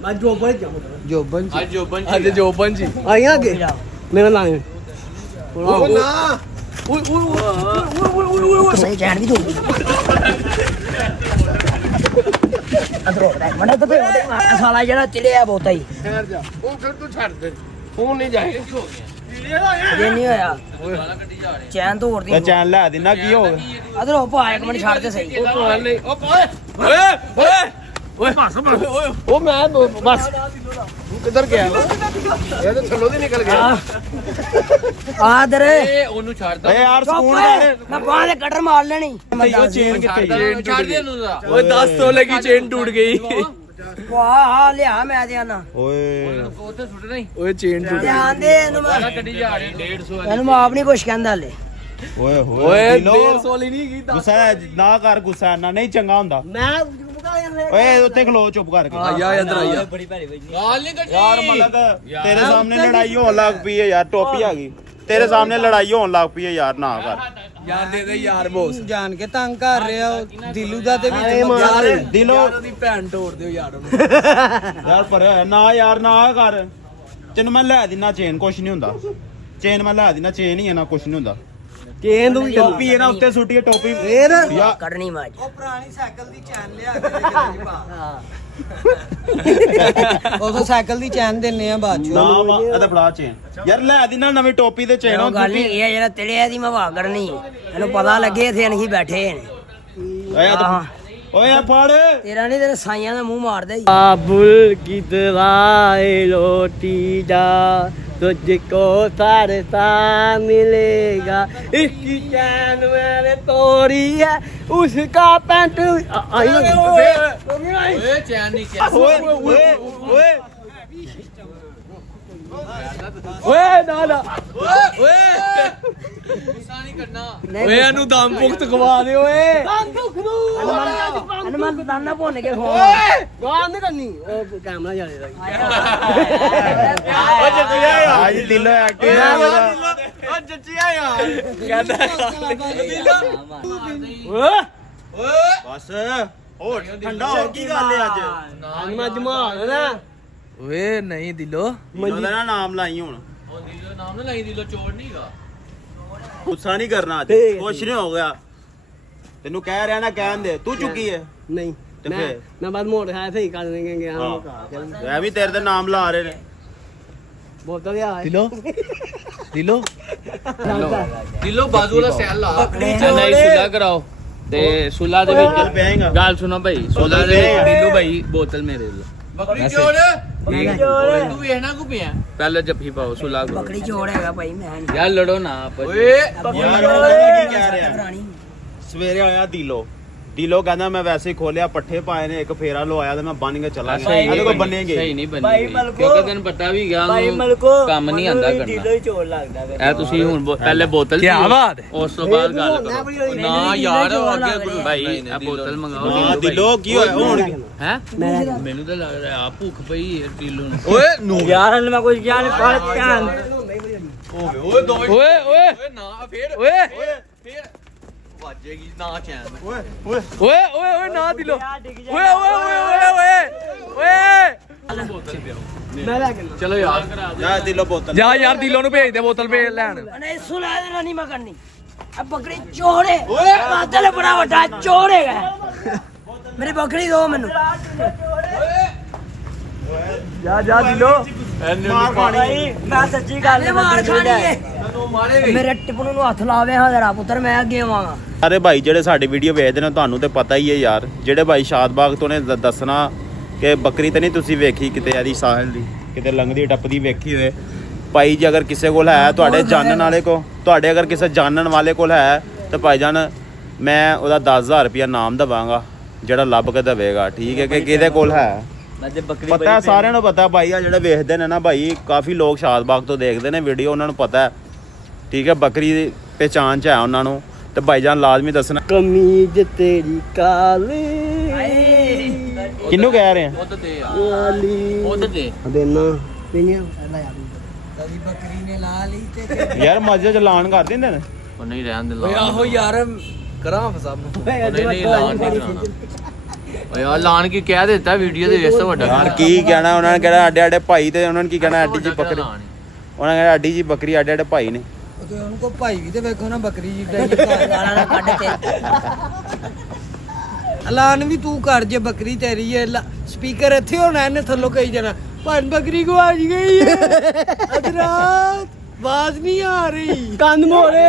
ਮੈਂ ਜੋਬਰ ਜਾਉਂ ਜੋਬਨ ਅੱਜ ਜੋਬਨ ਅੱਜ ਜੋਬਨ ਜੀ ਆਇਆ ਅੱਗੇ ਮੇਰਾ ਨਾਮ ਉਹ ਨਾ ਸਹੀ ਜਾਣ ਵੀ ਤੂੰ ਅਦਰੋ ਮਨਾ ਤਾਂ ਤੇ ਸਾਲਾ ਜਿਹੜਾ ਚੜਿਆ ਬਹੁਤਾ ਹੀ ਉਹ ਫਿਰ ਤੂੰ ਛੱਡ ਦੇ ਫੋਨ ਨਹੀਂ ਜਾਏ ਜੇ ਨਹੀਂ ਹੋਇਆ ਚੈਨ ਤੋੜ ਦੀ ਤੇ ਚੈਨ ਲੈ ਦੇਣਾ ਕੀ ਹੋ ਗਿਆ ਅਦਰੋ ਭਾ ਇੱਕ ਮਿੰਟ ਛੱਡ ਦੇ ਸਹੀ ਉਹ ਨਹੀਂ ਓਏ ਓਏ ਓਏ ਬਸ ਉਹ ਮੈਂ ਬਸ ਤੂੰ ਕਿੱਧਰ ਗਿਆ ਇਹ ਤਾਂ ਥੱਲੋਂ ਦੀ ਨਿਕਲ ਗਿਆ ਆਦਰ ਇਹ ਉਹਨੂੰ ਛੱਡ ਦੋ ਏ ਯਾਰ ਸਕੂਨ ਕਰ ਮੈਂ ਬਾਹ ਦੇ ਕਟਰ ਮਾਰ ਲੈਣੀ ਉਹ ਚੇਨ ਕਿੱਥੇ ਗਈ ਛੱਡ ਦੇ ਉਹਨੂੰ ਦਾ ਓਏ 10 ਤੋਲੇ ਕੀ ਚੇਨ ਟੁੱਟ ਗਈ ਵਾਹ ਲਿਆ ਮੈਂ ਤੇ ਆਣਾ ਓਏ ਉੱਥੇ ਸੁੱਟ ਨਹੀਂ ਓਏ ਚੇਨ ਟੁੱਟ ਧਿਆਨ ਦੇ ਇਹਨੂੰ ਮੈਂ ਗੱਡੀ ਜਾ ਰਹੀ 150 ਇਹਨੂੰ ਮੈਂ ਆਪ ਨਹੀਂ ਕੁਛ ਕਹਿੰਦਾ ਹਲੇ ਓਏ ਓਏ ਦਿਲੋਂ 150 ਵਾਲੀ ਨਹੀਂ ਗਈ ਗੁੱਸਾ ਨਾ ਕਰ ਗੁੱਸਾ ਨਾ ਨਹੀਂ ਚੰਗਾ ਹੁੰਦਾ ਮੈਂ ਬੁਕਾ ਯਾਰ ਓਏ ਉੱਥੇ ਖਲੋ ਚੁੱਪ ਕਰਕੇ ਆਇਆ ਇੱਧਰ ਆਇਆ ਗਾਲ ਨਹੀਂ ਕੱਢੀ ਯਾਰ ਮਲਕ ਤੇਰੇ ਸਾਹਮਣੇ ਲੜਾਈ ਹੋਣ ਲੱਗ ਪਈ ਹੈ ਯਾਰ ਟੋਪੀ ਆ ਗਈ ਤੇਰੇ ਸਾਹਮਣੇ ਲੜਾਈ ਹੋਣ ਲੱਗ ਪਈ ਹੈ ਯਾਰ ਨਾ ਕਰ ਯਾਰ ਦੇ ਦੇ ਯਾਰ ਬੋਸ ਜਾਣ ਕੇ ਤੰਗ ਕਰ ਰਿਹਾ ਉਹ ਦਿਲੂ ਦਾ ਤੇ ਵੀ ਯਾਰ ਦਿਲੋਂ ਉਹਦੀ ਭੈਣ ਤੋੜ ਦਿਓ ਯਾਰ ਉਹਨੂੰ ਯਾਰ ਪਰ ਨਾ ਯਾਰ ਨਾ ਕਰ ਤੈਨੂੰ ਮੈਂ ਲੈ ਦਿਨਾ ਚੇਨ ਕੁਛ ਨਹੀਂ ਹੁੰਦਾ ਚੇਨ ਮੈਂ ਲੈ ਦਿਨਾ ਚੇਨ ਹੀ ਹੈ ਨਾ ਕੁਛ ਨਹੀਂ ਹੁੰਦਾ ਚੇਨ ਨੂੰ ਟੋਪੀ ਹੈ ਨਾ ਉੱਤੇ ਸੁੱਟੀ ਹੈ ਟੋਪੀ ਫੇਰ ਯਾ ਕੱਢਣੀ ਮਾਜ ਉਹ ਪੁਰਾਣੀ ਸਾਈਕਲ ਦੀ ਚੈਨ ਲਿਆ ਕੇ ਦੇ ਕੇ ਪਾ ਉਹ ਸਾਈਕਲ ਦੀ ਚੈਨ ਦਿੰਨੇ ਆ ਬਾਅਦ ਚ ਨਾ ਇਹਦਾ ਫੜਾ ਚੇਨ ਯਾਰ ਲੈ ਦਿਨਾ ਨਵੀਂ ਟੋਪੀ ਤੇ ਚੇਨ ਉਹ ਗੱਲ ਨਹੀਂ ਇਹ ਜਿਹੜਾ ਤੇਰੇ ਦੀ ਮੈਂ ਵਾਹ ਕਰਨੀ ਇਹਨੂੰ ਪਤਾ ਲੱਗੇ ਇੱਥੇ ਅਣਖੀ ਬੈਠੇ ਨੇ ਓਏ ਆ ਫੜ ਤੇਰਾ ਨਹੀਂ ਤੇਰੇ ਸਾਈਆਂ ਦਾ ਮੂੰਹ ਮਾਰਦਾ ਹੀ बाबुल की दवाई रोटी जा तुझको सरसा मिलेगा इसकी चैन मैंने तोड़ी है उसका पैंट ਓਏ ਚੈਨ ਨਹੀਂ ਕਿਹਾ ਓਏ ਓਏ ਓਏ ओए ना ना ਓਏ ਨਹੀਂ ਕਰਨਾ ਓਏ ਇਹਨੂੰ ਦਮ ਪੁਖਤ ਖਵਾ ਦੇ ਓਏ ਅਨਮਨ ਦਾਨਾ ਭੁੰਨ ਕੇ ਖਵਾ ਗਾਲ ਨਹੀਂ ਕਰਨੀ ਉਹ ਕੈਮਰਾ ਜਾਲੇ ਦਾ ਓ ਜੱਜੀਆ ਯਾਰ ਅੱਜ ਦਿਲੋਂ ਐਕਟਿਵ ਓ ਜੱਜੀਆ ਯਾਰ ਕਹਿੰਦਾ ਬਸ ਹੋਰ ਠੰਡਾ ਹੋ ਕੀ ਗੱਲ ਹੈ ਅੱਜ ਮੈਂ ਜਮਾ ਨਾ ਓਏ ਨਹੀਂ ਦਿਲੋ ਦਿਲੋਂ ਦਾ ਨਾ ਨਾਮ ਲਾਈ ਹੁਣ ਉਹ ਦਿਲੋਂ ਨਾਮ ਨਾ ਲਾਈ ਦਿਲੋਂ ਚੋੜ ਨਹੀਂਗਾ ਗੁੱਸਾ ਨਹੀਂ ਕਰਨਾ ਅੱਜ ਕੁਛ ਨਹੀਂ ਹੋ ਗਿਆ ਤੈਨੂੰ ਕਹਿ ਰਿਹਾ ਨਾ ਕਹਿਣ ਦੇ ਤੂੰ ਚੁੱਕੀ ਹੈ ਨਹੀਂ ਤੇ ਮੈਂ ਫਿਰ? ਮੈਂ ਬਾਅਦ ਮੋੜ ਖਾਇਆ ਸਹੀ ਕਰ ਦੇਂਗੇ ਗਿਆ ਐ ਵੀ ਤੇਰੇ ਤੇ ਨਾਮ ਲਾ ਰਹੇ ਨੇ ਬੋਤਲ ਆ ਦਿਲੋ ਦਿਲੋ ਦਿਲੋ ਬਾਜ਼ੂ ਵਾਲਾ ਸੈਲ ਲਾ ਨਹੀਂ ਸੁਲਾ ਕਰਾਓ ਤੇ ਸੁਲਾ ਦੇ ਬੋਤਲ ਪਿਆਏਂਗਾ? ਵਿੱਚ ਗੱਲ ਸੁਣੋ ਭਾਈ ਸੁਲਾ ਦੇ ਵਿੱਚ ਦਿਲੂ ਭਾਈ ਬੋਤਲ ਮੇਰੇ ਲਈ ਬੱਕਰੀ ਚੋੜ ਤੂੰ ਵੇਖਣਾ ਕੋ ਪਿਆ ਪਹਿਲਾਂ ਜੱਫੀ ਪਾਓ ਸੁਲਾ ਕਰੋ ਬੱਕਰੀ ਚੋੜ ਹੈਗਾ ਭਾਈ ਮੈਂ ਨਹੀਂ ਯਾਰ ਲੜੋ ਨਾ ਆਪਸ ਓਏ ਯਾਰ ਉਹ ਕੀ ਕਹਿ ਰਿਹਾ ਕਰਾਣੀ ਸਵੇਰੇ ਆਇਆ ਦਿਲੋ ਕਹਿੰਦਾ ਮੈਂ ਵੈਸੇ ਹੀ ਖੋਲਿਆ ਪੱਠੇ ਪਾਏ ਨੇ ਇੱਕ ਫੇਰਾ ਲਵਾਇਆ ਤੇ ਮੈਂ ਬੰਨ ਕੇ ਚਲਾ ਗਿਆ ਇਹਦੇ ਕੋਲ ਬੰਨੇਗੇ ਸਹੀ ਨਹੀਂ ਭਾਈ ਬਣੀ ਮਲਕੋ- ਕਿਉਂਕਿ ਤੈਨੂੰ ਪਤਾ ਵੀ ਗਿਆ ਭਾਈ ਉਹਨੂੰ ਮਲਕੋ ਕੰਮ ਨਹੀਂ ਆਂਦਾ ਦਿਲੋਂ ਕਰਨਾ ਹੀ ਚੋੜ ਲੱਗਦਾ ਵੇ ਇਹ ਤੁਸੀਂ ਹੁਣ ਪਹਿਲੇ ਬੋਤਲ ਕਿਆ ਪੀਓ, ਬਾਤ ਹੈ। ਉਸ ਤੋਂ ਬਾਅਦ ਗੱਲ ਕਰੋ ਨਾ ਯਾਰ ਅੱਗੇ ਲੱਗ ਭਾਈ ਇਹ ਬੋਤਲ ਮੰਗਾਓ ਹਾਂ ਦਿਲੋ ਕੀ ਹੋਇਆ ਹੁਣ ਹੈ ਮੈਨੂੰ ਤਾਂ ਲੱਗ ਰਿਹਾ ਆ ਭੁੱਖ ਪਈ ਹੈ ਦਿਲੋਂ ਨੂੰ ਓਏ ਨੂੰ ਯਾਰ ਨੇ ਮੈਂ ਕੁਝ ਕਿਹਾ ਨਹੀਂ ਪਰ ਧਿਆਨ ਓਏ ਦੋਵੇਂ ਓਏ ਓਏ ਨਾ ਫੇਰ ਓਏ ਫੇਰ ਵੱਜੇਗੀ ਨਾ ਚੈਨ ਓਏ ਓਏ ਓਏ ਓਏ ਓਏ ਨਾ ਦਿਲੋ ਓਏ ਓਏ ਓਏ ਓਏ ਓਏ ਮੈਂ ਲੈ ਕੇ ਚਲੋ ਯਾਰ ਜਾ ਦਿਲੋ ਬੋਤਲ ਜਾ ਯਾਰ ਦਿਲੋਂ ਨੂੰ ਭੇਜ ਦੇ ਬੋਤਲ ਭੇਜ ਲੈਣ ਨਹੀਂ ਸੁਣਾ ਦੇਣਾ ਨਹੀਂ ਮੈਂ ਕਰਨੀ ਆ ਬੱਕਰੀ ਚੋੜੇ ਬਾਦਲ ਬੜਾ ਵੱਡਾ ਚੋੜੇਗਾ ਮੇਰੀ ਬੱਕਰੀ ਦੋ ਮੈਨੂੰ ਜਾ ਦਿਲੋ ਮਾਰ ਖਾਣੀ ਭਾਈ ਮੈਂ ਸੱਚੀ ਗੱਲ ਇਹ ਮਾਰ ਖਾਣੀ ਏ ਤੈਨੂੰ ਮਾਰੇਗੀ ਮੇਰੇ ਟਿਪਣੂ ਨੂੰ ਹੱਥ ਲਾਵੇ ਹਾਂ ਜਰਾ ਪੁੱਤਰ ਮੈਂ ਅੱਗੇ ਆਵਾਂਗਾ ਸਾਰੇ ਭਾਈ ਜਿਹੜੇ ਸਾਡੀ ਵੀਡੀਓ ਵੇਖਦੇ ਨੇ ਤੁਹਾਨੂੰ ਤੇ ਪਤਾ ਹੀ ਹੈ ਯਾਰ ਜਿਹੜੇ ਭਾਈ ਸ਼ਾਦਬਾਗ ਤੋਂ ਨੇ ਦੱਸਣਾ ਕਿ ਬੱਕਰੀ ਤੇ ਨਹੀਂ ਤੁਸੀਂ ਵੇਖੀ ਕਿਤੇ ਇਹਦੀ ਸਾਹਿਲ ਦੀ ਕਿਤੇ ਲੰਘਦੀ ਟੱਪਦੀ ਵੇਖੀ ਹੋਏ ਭਾਈ ਜੀ ਅਗਰ ਕਿਸੇ ਕੋਲ ਹੈ ਤੁਹਾਡੇ ਜਾਣਨ ਵਾਲੇ ਕੋ ਤੁਹਾਡੇ ਅਗਰ ਕਿਸੇ ਜਾਣਨ ਵਾਲੇ ਕੋਲ ਹੈ ਤਾਂ ਭਾਈਜਾਨ ਮੈਂ ਉਹਦਾ 10000 ਰੁਪਇਆ ਨਾਮ ਦੇਵਾਂਗਾ ਜਿਹੜਾ ਲੱਭ ਕੇ ਦੇਵੇਗਾ ਠੀਕ ਹੈ ਕਿ ਕਿਹਦੇ ਕੋਲ ਹੈ ਮੈਂ ਤੇ ਬੱਕਰੀ ਪਤਾ ਹੈ ਸਾਰਿਆਂ ਨੂੰ ਪਤਾ ਭਾਈ ਆ ਜਿਹੜੇ ਵੇਖਦੇ ਨੇ ਨਾ ਭਾਈ ਕਾਫੀ ਲੋਕ ਸ਼ਾਦਬਾਗ ਤੋਂ ਦੇਖਦੇ ਨੇ ਵੀਡੀਓ ਉਹਨਾਂ ਨੂੰ ਪਤਾ ਹੈ ਠੀਕ ਹੈ ਬੱਕਰੀ ਦੀ ਪਹਿਚਾਣ ਚ ਹੈ ਉਹਨਾਂ ਨੂੰ ਤੇ ਭਾਈਜਾਨ ਲਾਜ਼ਮੀ ਦੱਸਣਾ ਕਮੀਜ਼ ਤੇਰੀ ਕਾਲੀ ਕਿਹਨੂੰ ਕਹਿ ਰਹੇ ਆ ਉਹਦੇ ਤੇ ਯਾਰ ਵਾਲੀ ਉਹਦੇ ਤੇ ਦੇਨਾ ਪਈਆਂ ਤੇਰੀ ਬੱਕਰੀ ਨੇ ਲਾ ਲਈ ਤੇ ਯਾਰ ਮਜ਼ੇ ਚ ਐਲਾਨ ਕਰ ਦਿੰਦੇ ਨੇ ਉਹ ਨਹੀਂ ਰਹਿਣ ਦੇ ਓਏ ਆਹੋ ਯਾਰ ਕਰਾਂ ਫਸਾਬ ਨੂੰ ਨਹੀਂ ਲਾਣ ਨਹੀਂ ਕਰਾਣਾ ਓ ਯਾਰ ਲਾਣ ਕੀ ਕਹਿ ਦਿੱਤਾ ਵੀਡੀਓ ਦੇ ਵਿੱਚ ਵੱਡਾ ਯਾਰ ਕੀ ਕਹਿਣਾ ਉਹਨਾਂ ਨੇ ਕਿਹੜਾ ਅੱਡੇ ਅੱਡੇ ਭਾਈ ਤੇ ਉਹਨਾਂ ਨੇ ਕੀ ਕਹਿਣਾ ਅੱਡੀ ਜੀ ਬੱਕਰੀ ਉਹਨਾਂ ਨੇ ਕਿਹਾ ਅੱਡੀ ਜੀ ਬੱਕਰੀ ਅੱਡੇ ਅੱਡੇ ਭਾਈ ਨੇ ਤੇ ਉਹਨਾਂ ਕੋ ਭਾਈ ਵੀ ਤੇ ਵੇਖੋ ਨਾ ਬੱਕਰੀ ਜੀ ਗਾਲਾਂ ਨਾ ਕੱਢ ਕੇ ਐਲਾਨ ਵੀ ਤੂੰ ਕਰ ਜੇ ਬੱਕਰੀ ਤੇਰੀ ਹੈ ਸਪੀਕਰ ਇੱਥੇ ਹੋਣਾ ਇਹਨੇ ਥੱਲੋਂ ਕਹੀ ਜਾਣਾ ਭਨ ਬੱਕਰੀ ਗਵਾਚ ਗਈ ਹੈ ਅੱਜ ਰਾਤ ਆਵਾਜ਼ ਨਹੀਂ ਆ ਰਹੀ ਕੰਨ ਮੋੜੇ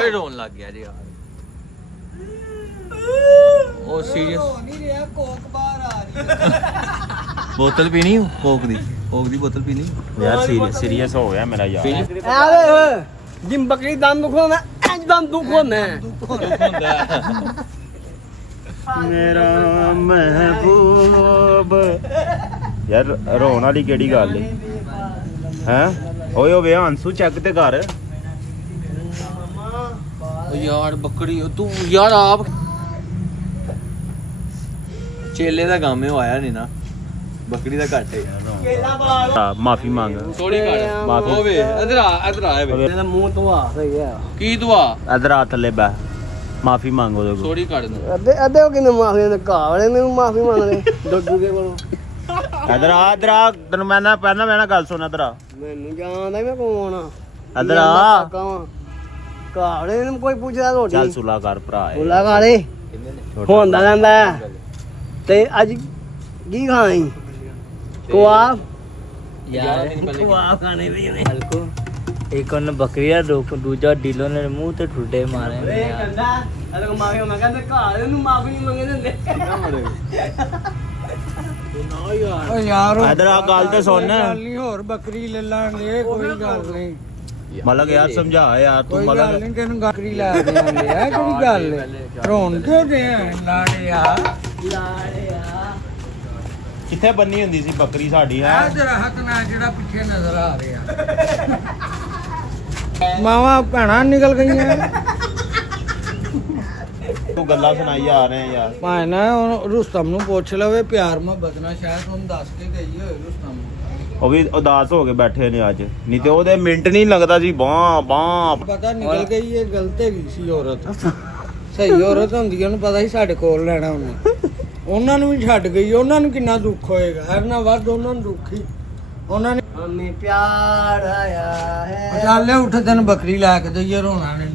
ਇਹ ਰੋਣ ਲੱਗ ਗਿਆ ਜੀ ਯਾਰ ਉਹ ਸੀਰੀਅਸ ਹੋ ਨਹੀਂ ਰਿਹਾ ਕੋਕ ਬਾਹਰ ਆ ਰਹੀ ਬੋਤਲ ਪੀਣੀ ਕੋਕ ਦੀ ਬੋਤਲ ਪੀਣੀ ਯਾਰ ਸੀਰੀਅਸ ਹੋ ਗਿਆ ਮੇਰਾ ਯਾਰ ਆਵੇ ਜਿੰ ਬੱਕਰੀ ਦਮ ਦੁਖੋ ਮੈਂ ਇੰਜ ਦਮ ਦੁਖੋ ਮੈਂ ਮੇਰਾ ਮਹਿਬੂਬ ਯਾਰ ਰੋਣ ਵਾਲੀ ਕਿਹੜੀ ਗੱਲ ਹੈ ਓਏ ਓਏ ਹੰਸੂ ਚੈੱਕ ਤੇ ਕਰ ਯਾਰ ਬੱਕਰੀ ਤੂੰ ਯਾਰ ਆਪ ਚੇਲੇ ਦਾ ਕੰਮ ਉਹ ਆਇਆ ਨਹੀਂ ਨਾ ਬੱਕਰੀ ਦਾ ਘੱਟ ਹੈ ਮਾਫੀ ਮੰਗ ਥੋੜੀ ਕਰ ਮਾਫੀ ਓਵੇ ਇਧਰ ਆ ਵੇ ਇਹਦਾ ਮੂੰਹ ਤੋਂ ਆ ਗਿਆ ਕੀ ਦੁਆ ਇਧਰ ਆ ਥੱਲੇ ਬੈ ਮਾਫੀ ਮੰਗ ਉਹਦੇ ਕੋਲ ਥੋੜੀ ਕੱਢ ਦੂੰ ਅੱਧੇ ਉਹ ਕਿਨੇ ਮਾਫੀ ਨੇ ਘਾਹ ਵਾਲੇ ਨੇ ਮਾਫੀ ਮੰਗਦੇ ਡੱਡੂ ਦੇ ਕੋਲੋਂ ਇਧਰ ਆ ਤੈਨੂੰ ਮੈਂ ਨਾ ਪਹਿਲਾਂ ਮੈਂ ਨਾ ਗੱਲ ਸੁਣ ਇਧਰ ਆ ਮੈਨੂੰ ਜਾਣਦਾ ਮੈਂ ਕੌਣ ਆ ਇਧਰ ਆ ਘਾਹ ਵਾਲੇ ਨੂੰ ਕੋਈ ਪੁੱਛਦਾ ਰੋਟੀ ਚੱਲ ਸੁਲਾ ਕਰ ਭਰਾ ਏ। ਬੋਲਾ ਵਾਲੇ ਹੁੰਦਾ ਰਹਿੰਦਾ ਤੇ ਅੱਜ ਕੀ ਖਾਣੀ ਕੁਆਫ ਯਾਰ ਕੁਆਫ ਖਾਣੇ ਵੀ ਨੇ ਹਲਕੋ ਇੱਕ ਉਹਨੇ ਬੱਕਰੀ ਦਾ ਰੋਕ ਦੂਜਾ ਡੀਲੋ ਨੇ ਮੂੰਹ ਤੇ ਠੁੱਡੇ ਮਾਰੇ ਨੇ ਇਹ ਯਾਰ। ਕਹਿੰਦਾ ਅਰੇ ਮਾਫੀ ਮੈਂ ਕਹਿੰਦਾ ਘਾਹ ਵਾਲੇ ਨੂੰ ਮਾਫੀ ਨਹੀਂ ਮੰਗੇ ਦਿੰਦੇ ਓ ਯਾਰ ਇਧਰ ਆ ਗੱਲ ਤੇ ਸੁਣ ਗੱਲ ਨਹੀਂ ਹੋਰ ਬੱਕਰੀ ਲੈ ਲਾਂਗੇ ਕੋਈ ਗੱਲ ਨਹੀਂ ਮਲਕ ਯਾਰ ਸਮਝਾ ਯਾਰ ਤੂੰ ਕੋਈ ਗੱਲ ਮਲਕ ਨਹੀਂ ਤੈਨੂੰ ਬੱਕਰੀ ਲੈ ਦੇਵਾਂਗੇ ਇਹ ਕਿਹੜੀ ਗੱਲ ਹੈ ਰੋਣ ਕਿਉਂ ਦੇ ਲਾੜਿਆ ਕਿੱਥੇ ਬੰਨੀ ਹੁੰਦੀ ਸੀ ਬੱਕਰੀ ਸਾਡੀ ਹੈ ਆ ਜਰਾ ਹੱਥ ਨਾਲ ਜਿਹੜਾ ਪਿੱਛੇ ਨਜ਼ਰ ਆ ਰਿਹਾ ਮਾਵਾ ਭੈਣਾਂ ਨਿਕਲ ਗਈਆਂ ਤੂੰ ਗੱਲਾਂ ਸੁਣਾਈ ਆ ਰਹੇ ਯਾਰ। ਭਾਵੇਂ ਨਾ ਉਹ ਰੁਸਤਮ ਨੂੰ ਪੁੱਛ ਲਵੇ ਪਿਆਰ ਮੁਹੱਬਤ ਨਾਲ, ਸ਼ਾਇਦ ਉਹਨੂੰ ਦੱਸ ਕੇ ਗਈ ਹੋਏ ਰੁਸਤਮ ਨੂੰ। ਉਹ ਵੀ ਉਦਾਸ ਹੋ ਕੇ ਬੈਠੇ ਨੇ ਅੱਜ, ਨਹੀਂ ਤੇ ਉਹਦੇ ਮਿੰਟ ਨਹੀਂ ਲੱਗਦਾ ਸੀ ਬਾਂ ਬਾਂ। ਪਤਾ ਨਿਕਲ ਗਈ ਇਹ ਗਲਤ ਹੈਗੀ ਸੀ ਔਰਤ। ਸਹੀ ਔਰਤ ਹੁੰਦੀ ਉਹਨੂੰ ਪਤਾ ਸੀ ਸਾਡੇ ਕੋਲ ਲੈਣਾ ਉਹਨੇ। ਉਹਨਾਂ ਨੂੰ ਵੀ ਛੱਡ ਗਈ, ਉਹਨਾਂ ਨੂੰ ਕਿੰਨਾ ਦੁੱਖ ਹੋਏਗਾ। ਇਹਨਾਂ ਵੱਧ ਉਹਨਾਂ ਨੂੰ ਦੁੱਖ ਹੀ। ਉਹਨਾਂ ਨੇ हमें प्यार आया है। ਚੱਲੇ ਉੱਠ ਤੈਨੂੰ ਬੱਕਰੀ ਲੈ ਕੇ ਦਈਏ, ਰੋਣਾ ਨਹੀਂ।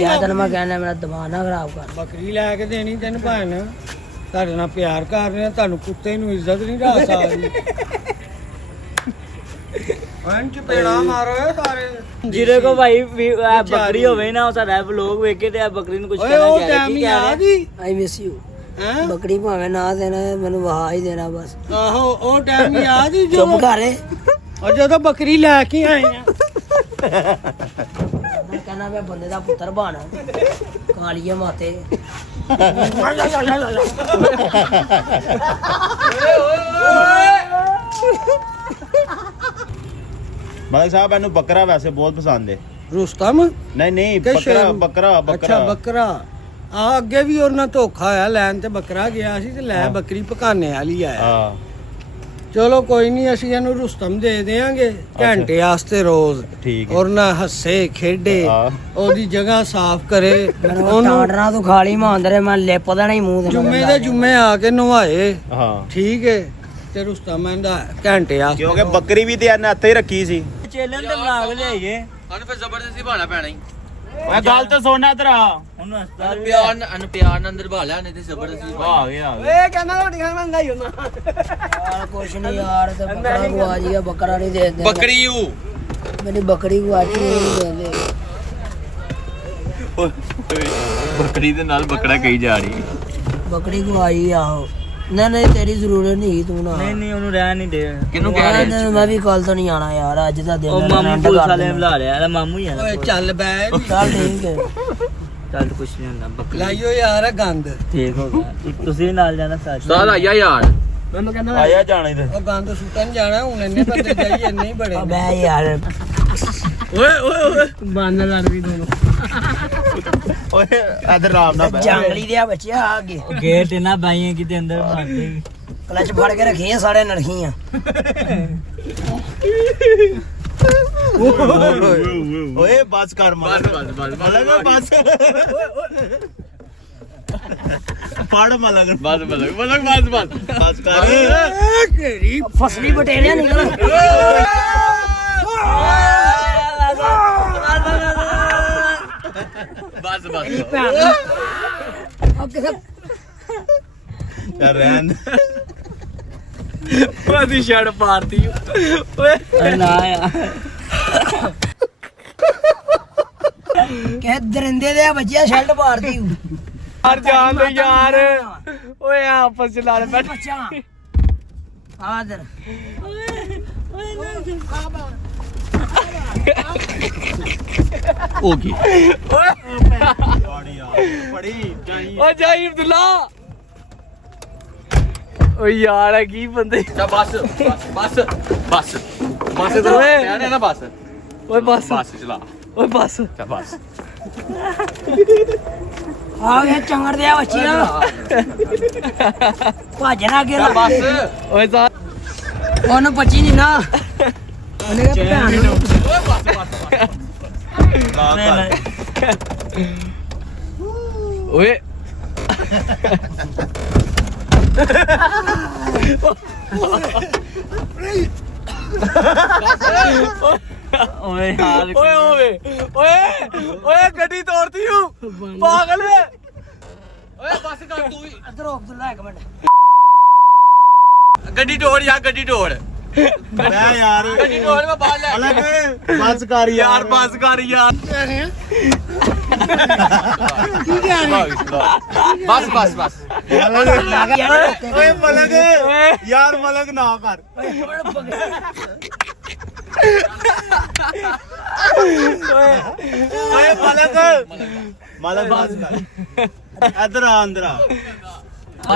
ਯਾਰ ਤੈਨੂੰ ਮੈਂ ਕਹਿਣਾ ਮੇਰਾ ਦਿਮਾਗ ਨਾ ਖਰਾਬ ਕਰ। ਬੱਕਰੀ ਲੈ ਕੇ ਦੇਣੀ ਤੈਨੂੰ ਭਾਣ। ਤੁਹਾਡੇ ਨਾਲ ਪਿਆਰ ਕਰ ਰਹੇ ਆ, ਤੁਹਾਨੂੰ ਕੁੱਤੇ ਨੂੰ ਇੱਜ਼ਤ ਨਹੀਂ ਰਾ ਸਕਦੀ। ਵੰਚ ਪੇੜਾ ਮਾਰੋ ਸਾਰੇ। ਜਿਹਦੇ ਕੋ ਭਾਈ ਬੱਕਰੀ ਹੋਵੇ ਨਾ, ਉਹ ਸਾਡਾ ਵਲੋਗ ਵੇਖ ਕੇ ਤੇ ਆ ਬੱਕਰੀ ਨੂੰ ਕੁਝ ਓਏ ਕਹਿਣਾ ਉਹ ਚਾਹੀਦਾ। ਟਾਈਮ ਯਾਦ ਹੀ ਆਈ ਮਿਸ ਯੂ। ਹੈ। ਬੱਕਰੀ ਭਾਵੇਂ ਨਾ ਦੇਣਾ, ਮੈਨੂੰ ਵਹਾ ਹੀ ਦੇਣਾ ਬਸ। ਆਹੋ ਉਹ ਟਾਈਮ ਯਾਦ ਹੀ ਚੁੱਪ ਕਰ ਰੇ। ਜਦੋਂ ਬੱਕਰੀ ਲੈ ਕੇ ਆਏ ਆ। ਮੈਂ ਕਹਿੰਦਾ ਮੈਂ ਬੰਦੇ ਦਾ ਪੁੱਤਰ ਬਣ, ਕਾਲੀਏ ਮਾਤੇ। ਮਲਿਕ ਸਾਹਿਬ ਇਹਨੂੰ ਬੱਕਰਾ ਵੈਸੇ ਬਹੁਤ ਪਸੰਦ ਹੈ। ਰੁਸਤਮ ਨਹੀਂ ਨਹੀਂ ਕਿ ਬੱਕਰਾ ਸ਼ੇਰ? ਬੱਕਰਾ ਅੱਛਾ ਬੱਕਰਾ। ਬੱਕਰਾ। ਆ ਅੱਗੇ ਵੀ ਉਹਨਾਂ ਧੋਖਾ ਹੋਇਆ, ਲੈਣ ਤੇ ਬੱਕਰਾ ਗਿਆ ਸੀ ਤੇ ਲੈ ਬੱਕਰੀ ਪਕਾਨੇ ਵਾਲੀ ਆਇਆ। ਹਾਂ ਚਲੋ ਕੋਈ ਨਹੀਂ, ਅਸੀਂ ਇਹਨੂੰ ਰੁਸਤਮ ਦੇ ਦੇਾਂਗੇ ਘੰਟੇ ਵਾਸਤੇ ਰੋਜ਼। ਠੀਕ ਹੈ। ਔਰ ਨਾ ਹੱਸੇ ਖੇਡੇ, ਹਾਂ। ਉਹਦੀ ਜਗ੍ਹਾ ਸਾਫ਼ ਕਰੇ। ਮੈਨੂੰ ਉਹਨੂੰ ਟਾਂਡਣਾ ਤੂੰ ਖਾਲੀ ਮਾਂਦਰੇ, ਮੈਂ ਲਿਪ ਦੇਣਾ ਹੀ ਮੂੰਹ ਦੇ ਨਾਲ। ਜੁਮੇ ਦੇ ਜੁਮੇ ਆ ਕੇ ਨਵਾਏ। ਹਾਂ ਠੀਕ ਹੈ। ਤੇ ਰੁਸਤਮ ਇਹਦਾ ਘੰਟੇ ਵਾਸਤੇ। ਕਿਉਂਕਿ ਬੱਕਰੀ ਵੀ ਤੇ ਇਹਨੇ ਇੱਥੇ ਹੀ ਰੱਖੀ ਸੀ। ਚੇਲਨ ਤੇ ਬਣਾ ਕੇ ਲਿਆਈਏ। ਸਾਨੂੰ ਫਿਰ ਜ਼ਬਰਦਸਤੀ ਭਾਣਾ ਪੈਣਾ ਹੀ। ਓਏ ਗੱਲ ਤਾਂ ਸੁਣਨਾ ਤੇਰਾ। ਹੁਣ ਹਸਪਤਾਲ ਪਿਆਰ ਨਾਲ ਅੰਦਰ ਭਾਲਿਆ, ਨਹੀਂ ਤੇ ਜ਼ਬਰਦਸਤੀ ਆ ਗਿਆ ए कहना रोटी खाने में नहीं होना। ਯਾਰ ਕੁਛ ਨਹੀਂ ਯਾਰ, ਤੇ ਬੱਕਰਾ ਗਵਾ ਜੀ, ਬੱਕਰਾ ਨਹੀਂ ਦੇ ਦੇ। ਬੱਕਰੀ ਯੂ ਮੇਰੀ ਬੱਕਰੀ ਗਵਾਚੀ ਨਹੀਂ ਦੇ ਦੇ। ਬੱਕਰੀ ਦੇ ਨਾਲ ਬੱਕਰਾ ਕਹੀ ਜਾ ਰਹੀ। ਬੱਕਰੀ ਗਵਾਈ ਆਹੋ। ਨਹੀਂ ਨਹੀਂ ਤੇਰੀ ਜ਼ਰੂਰਤ ਨਹੀਂ, ਤੂੰ ਨਾ। ਨਹੀਂ ਨਹੀਂ ਉਹਨੂੰ ਰਹਿਣ ਨਹੀਂ ਦੇ। ਕਿਹਨੂੰ ਕਹਿ ਰਹੇ? ਮੈਂ ਵੀ ਕੱਲ ਤੋਂ ਨਹੀਂ ਆਣਾ ਯਾਰ, ਅੱਜ ਦਾ ਦਿਨ ਉਹ ਹੈ, ਮਾਮੂ ਰੈਂਟ ਪੁਲਿਸ ਕਰ ਵਾਲੇ ਨੇ ਦੇਣਾ। ਬੁਲਾ ਲਿਆ। ਇਹਦਾ ਮਾਮੂ ਹੀ ਆ ਨਾ। ਓਏ ਚੱਲ ਬੈ ਚੱਲ ਠੀਕ ਹੈ। ਚੱਲ ਕੁਛ ਨਹੀਂ ਹੁੰਦਾ। ਬੱਕਰੀ ਲਾਈਓ ਯਾਰ ਗੰਦ। ਠੀਕ ਹੋ ਗਿਆ। ਤੁਸੀਂ ਵੀ ਨਾਲ ਜਾਣਾ ਸਾਥ। ਸਾਲ ਆਇਆ ਯਾਰ। मैं कहना ਆਇਆ ਜਾਣੇ ਤੇ। ਉਹ ਗੰਦ ਸੁੱਟਣ ਜਾਣਾ ਹੁਣ, ਇੰਨੇ ਬੰਦੇ ਜਾਈ ਇੰਨੇ ਹੀ ਬੜੇ। ਬੈ ਯਾਰ। ਓਏ ਓਏ ਓਏ बांधने लड़ भी दोनों। ਓਏ ਇਧਰ ਆਰਾਮ ਨਾਲ ਬੈ। ਜੰਗਲੀ ਦੇ ਬੱਚੇ ਆ ਗਏ। ਗੇਟ ਇਹਨਾਂ ਬਾਈਆਂ ਕਿਤੇ ਅੰਦਰ ਮਾਰਦੇ। ਕਲਚ ਫੜ ਕੇ ਰੱਖੀਆਂ, ਸਾਰੇ ਨਰਖੀਆਂ। ਓਏ ਬਸ ਕਰ ਮਾਰ ਮਲਕ ਬਸ ਪੜ ਮਲਕ ਬਸ ਬਸ ਕਰ। ਤੇਰੀ ਫਸਲੀ ਬਟੇਰਿਆ ਨਿਕਲ। ਬਸ ਯਾਰ ਰਹਿਣ। ਉਹਦੀ ਛੜ ਪਾਰਤੀ। ਓਏ ਨਾ ਯਾਰ। ਕਿ ਦਰਿੰਦੇ ਦੇ ਬੱਚਿਆ ਸ਼ਰਟ ਪਾੜਦੀ। ਯਾਰ ਜਾਨ ਦੇ ਯਾਰ। ਓਏ ਆਪਸ ਚ ਲੜ ਬੈਠ। ਬੱਚਾ ਆਦਰ ਓਕੇ। ਪੜੀ ਜਾਈ। ਓ ਜਾਈ ਅਬਦੁੱਲਾ। ਓ ਯਾਰ ਕੀ ਬੰਦੇ। ਚਾ ਬਸ ਇਧਰ ਓਏ। ਪਿਆਰੇ ਨਾ ਬਸ। ਓਏ ਬਸ ਚਲਾ। ਓਏ ਬਸ ਚਾ ਬਸ। ਆ ਗਿਆ ਚੰਗੜ ਦੇ ਬੱਚਿਆ। ਭੱਜਣਾ ਚਾ ਬਸ। ਓਏ ਸਾ ਉਹਨੂੰ ਪੱਚੀ ਨਹੀਂ ਨਾ। ਉਹਨੇ ਕਿਹਾ ਭੈਣ ਨੂੰ। ਓਏ ਓਏ ਯਾਰ। ਓਏ ਗੱਡੀ ਤੋੜਦੀ ਹੂੰ ਪਾਗਲ ਵੇ। ਓਏ ਬਸ ਕਰ ਤੂੰ ਵੀ। ਇੱਧਰ ਅਬਦੁੱਲਾ ਇੱਕ ਮਿੰਟ। ਗੱਡੀ ਤੋੜ ਯਾਰ, ਗੱਡੀ ਤੋੜ। ਬੈ ਯਾਰ। ਗੱਡੀ ਤੋੜ ਮੈਂ ਬਾਹਰ ਲੈ। ਅਲੱਗ ਬਸ ਕਰ ਯਾਰ ਬਸ ਕਰ ਯਾਰ। ਬਸ ਓਏ ਮਲਕ ਯਾਰ ਮਲਕ ਨਾ ਕਰ। ਓਏ ਮਲਕ ਬਸ ਕਰ। ਇਧਰ ਆ ਅੰਦਰ ਆ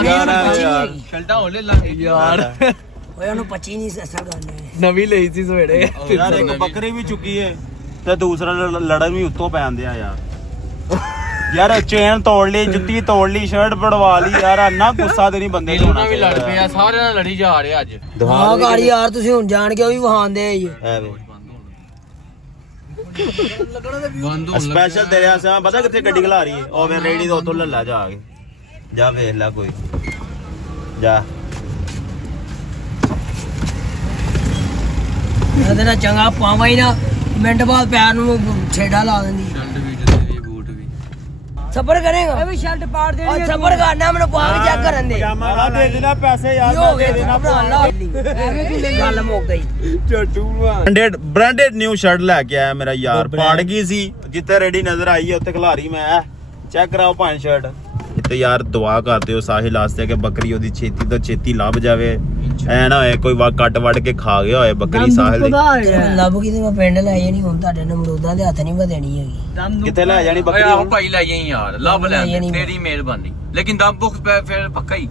ਯਾਰ ਸ਼ਲਟਾ ਹੋ ਲੈ ਲਾਂਗੇ ਯਾਰ। ਓਏ ਉਹਨੂੰ ਪੱਚੀ ਨਹੀਂ ਅਸਲ ਗੱਲ ਹੈ। ਨਵੀਂ ਲਈ ਸੀ ਸਵੇੜੇ। ਯਾਰ ਇੱਕ ਬੱਕਰੀ ਵੀ ਚੁੱਕੀ ਏ ਤੇ ਦੂਸਰਾ ਲੜਨ ਵੀ ਉੱਤੋਂ ਪੈਂਦੇ ਆ ਯਾਰ। ਯਾਰ ਚੇਨ ਤੋੜ ਲਈ, ਜੁੱਤੀ ਤੋੜ ਲਈ, ਸ਼ਰਟ ਪੜਵਾ ਲਈ ਯਾਰ, ਇੰਨਾ ਗੁੱਸਾ ਤੇ ਨਹੀਂ ਬੰਦੇ ਨੂੰ ਹੋਣਾ ਵੀ ਲੜ ਪਿਆ, ਸਾਰਿਆਂ ਨਾਲ ਲੜੀ ਜਾ ਰਿਹਾ ਅੱਜ। ਹਾਂ ਗਾੜੀ ਯਾਰ ਤੁਸੀਂ ਹੁਣ ਜਾਣ ਕੇ ਉਹ ਵੀ ਵਹਾਉਂਦੇ ਜੀ ਸਪੈਸ਼ਲ ਤੇਰੇ ਵਾਸਤੇ ਪਤਾ ਕਿੱਥੇ ਗੱਡੀ ਖਲਾ ਰਹੀ ਹੈ, ਉਹ ਵੇ ਰੇੜੀ ਤੋਂ ਉੱਥੋਂ ਲੱਲਾ ਜਾ ਕੇ ਜਾ ਵੇਖ ਲੈ ਕੋਈ ਜਾ। ਇਹਦੇ ਨਾਲ ਚੰਗਾ ਪਾਵਾਂ ਹੀ ਨਾ, ਮਿੰਟ ਬਾਅਦ ਪੈਰ ਨੂੰ ਛੇੜਾ ਲਾ ਦਿੰਦੀ। ਸਬਰ ਕਰੇਗਾ ਇਹ ਵੀ ਸ਼ਰਟ ਪਾੜ ਦੇਣੀ ਹੈ, ਸਬਰ ਕਰਨਾ ਮੈਨੂੰ ਪਾ ਕੇ ਚੈੱਕ ਕਰਨ ਦੇ। ਪਜਾਮਾ ਦੇ ਦੇਣਾ ਪੈਸੇ ਯਾਰ, ਹੋ ਗਏ ਐਵੇਂ ਕੀ ਗੱਲ ਮੁੱਕ ਗਈ। ਬ੍ਰਾਂਡਡ ਨਿਊ ਸ਼ਰਟ ਲੈ ਕੇ ਆਇਆ ਮੇਰਾ ਯਾਰ, ਪਾੜ ਗਈ ਸੀ, ਜਿੱਥੇ ਰੇੜੀ ਨਜ਼ਰ ਆਈ ਉੱਥੇ ਖਿਲਾਰੀ ਮੈਂ। ਚੈੱਕ ਕਰਾਓ ਭਾਂ ਸ਼ਰਟ ਤੇ ਯਾਰ, ਦੁਆ ਕਰਦੇ ਹੋ ਸਾਹਿਲ ਵਾਸਤੇ ਕਿ ਬੱਕਰੀ ਉਹਦੀ ਛੇਤੀ ਤੋਂ ਛੇਤੀ ਲੱਭ ਜਾਵੇ, ਐ ਨਾ ਹੋਏ ਕੋਈ ਵਾ ਕੱਟ ਵੱਢ ਕੇ ਖਾ ਗਿਆ ਹੋਏ ਬੱਕਰੀ ਸਾਹਿਲ ਦੀ। ਲੱਭ ਗਈ ਤੇ ਮੈਂ ਪਿੰਡ ਲੈ ਜਾਣੀ, ਹੁਣ ਤੁਹਾਡੇ ਨਮਰੂਦਾਂ ਦੇ ਹੱਥ ਨਹੀਂ ਵਧਣੀ ਹੈਗੀ। ਕਿੱਥੇ ਲੈ ਜਾਣੀ ਬੱਕਰੀ? ਆਹੋ ਭਾਈ ਲੈ ਜਾਈ ਯਾਰ, ਲੱਭ ਲੈ ਤੇਰੀ ਮਿਹਰਬਾਨੀ, ਲੇਕਿਨ ਦਮ ਭੁੱਖ ਫਿਰ ਪੱਕਾ ਹੀ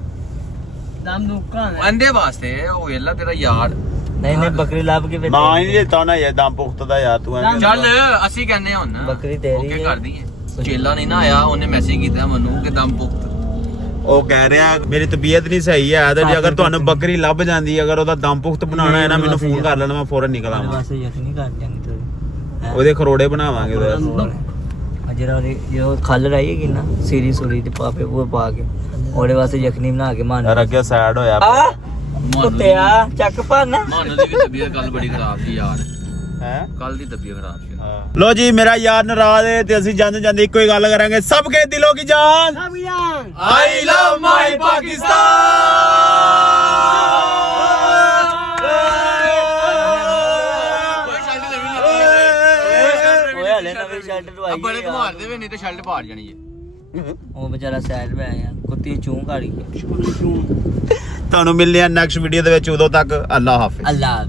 ਦਮ ਦੁੱਕਾ ਅੰਦੇ ਵਾਸਤੇ ਉਹ ਵੇਲਾ ਤੇਰਾ ਯਾਰ। ਨਹੀਂ ਬੱਕਰੀ ਲੱਭ ਕੇ ਫਿਰ ਨਾ ਹੀ ਦਿੱਤਾ ਨਾ ਯਾਰ ਦਮ ਪੁਖਤ ਦਾ ਯਾਰ, ਤੂੰ ਐਵੇਂ ਚੱਲ ਅਸੀਂ ਕਹਿੰਦੇ ਹੁਣ ਬੱਕਰੀ ਤੇਰੀ ਓਕੇ ਕਰ ਦਈਏ। ਚੇਲਾ ਨਹੀਂ ਨਾ ਆਇਆ, ਉਹਨੇ ਮੈਸੇਜ ਕੀਤਾ ਮੈਨੂੰ ਕਿ ਦਮ ਪੁਖਤ। ਉਹ ਕਹਿ ਰਿਹਾ ਮੇਰੀ ਤਬੀਅਤ ਨਹੀਂ ਸਹੀ ਹੈ ਤੇ ਜੇ ਅਗਰ ਤੁਹਾਨੂੰ ਬੱਕਰੀ ਲੱਭ ਜਾਂਦੀ, ਅਗਰ ਉਹਦਾ ਦਮ ਪੁਖਤ ਬਣਾਉਣਾ ਹੈ ਨਾ, ਮੈਨੂੰ ਫੋਨ ਕਰ ਲੈਣਾ, ਮੈਂ ਫੌਰਨ ਨਿਕਲ ਆਵਾਂ। ਬਸ ਯਕਨੀ ਕਰ ਜਾਂਗੇ ਥੋੜੀ ਉਹਦੇ ਖਰੋੜੇ ਬਣਾਵਾਂਗੇ ਜਿਹੜਾ ਜੋ ਖੱਲ ਰਹੀ ਹੈਗੀ ਨਾ ਸੀਰੀ ਸੂਰੀ ਤੇ ਪਾਪੇ ਉਹ ਪਾ ਕੇ ਉਹਦੇ ਵਾਸਤੇ ਯਕਨੀ ਬਣਾ ਕੇ ਮਾਨ ਯਾਰ। ਅੱਗੇ ਸਾਈਡ ਹੋਇਆ ਕੁੱਤਿਆ ਚੱਕ ਪਾਣਾ। ਮਾਨੋ ਦੀ ਵੀ ਤਬੀਅਤ ਕੱਲ ਬੜੀ ਖਰਾਬ ਸੀ ਯਾਰ, ਹੈ ਕੱਲ ਦੀ ਤਬੀਅਤ ਖਰਾਬ ਸੀ। ਲੋ ਜੀ, ਮੇਰਾ ਯਾਰ ਨਾਰਾਜ਼ ਹੈ ਤੇ ਅਸੀਂ ਜਾਂਦੇ ਜਾਂਦੇ ਇੱਕੋ ਹੀ ਗੱਲ ਕਰਾਂਗੇ, ਸਭ ਕੇ ਦਿਲੋਂ ਕੀ ਜਾਨ, ਆਈ ਲਵ ਮਾਈ ਪਾਕਿਸਤਾਨ। ਓਏ ਹਲੇ ਨਵੀਂ ਸ਼ਰਟ ਲਵਾਈ ਬੜੇ ਘਮਾਰਦੇ ਵੇ, ਨਹੀਂ ਤੇ ਸ਼ਰਟ ਪਾੜ ਜਾਣੀ ਏ। ਉਹ ਵਿਚਾਰਾ ਸਾਈਡ ਪੈ ਆਇਆ, ਕੁੱਤੀ ਚੂੰ ਕਰ ਗਈ। ਤੁਹਾਨੂੰ ਮਿਲਦੇ ਆ ਨੈਕਸਟ ਵੀਡੀਓ ਦੇ ਵਿੱਚ, ਉਦੋਂ ਤੱਕ ਅੱਲਾ ਹਾਫਿਜ਼। ਅੱਲਾ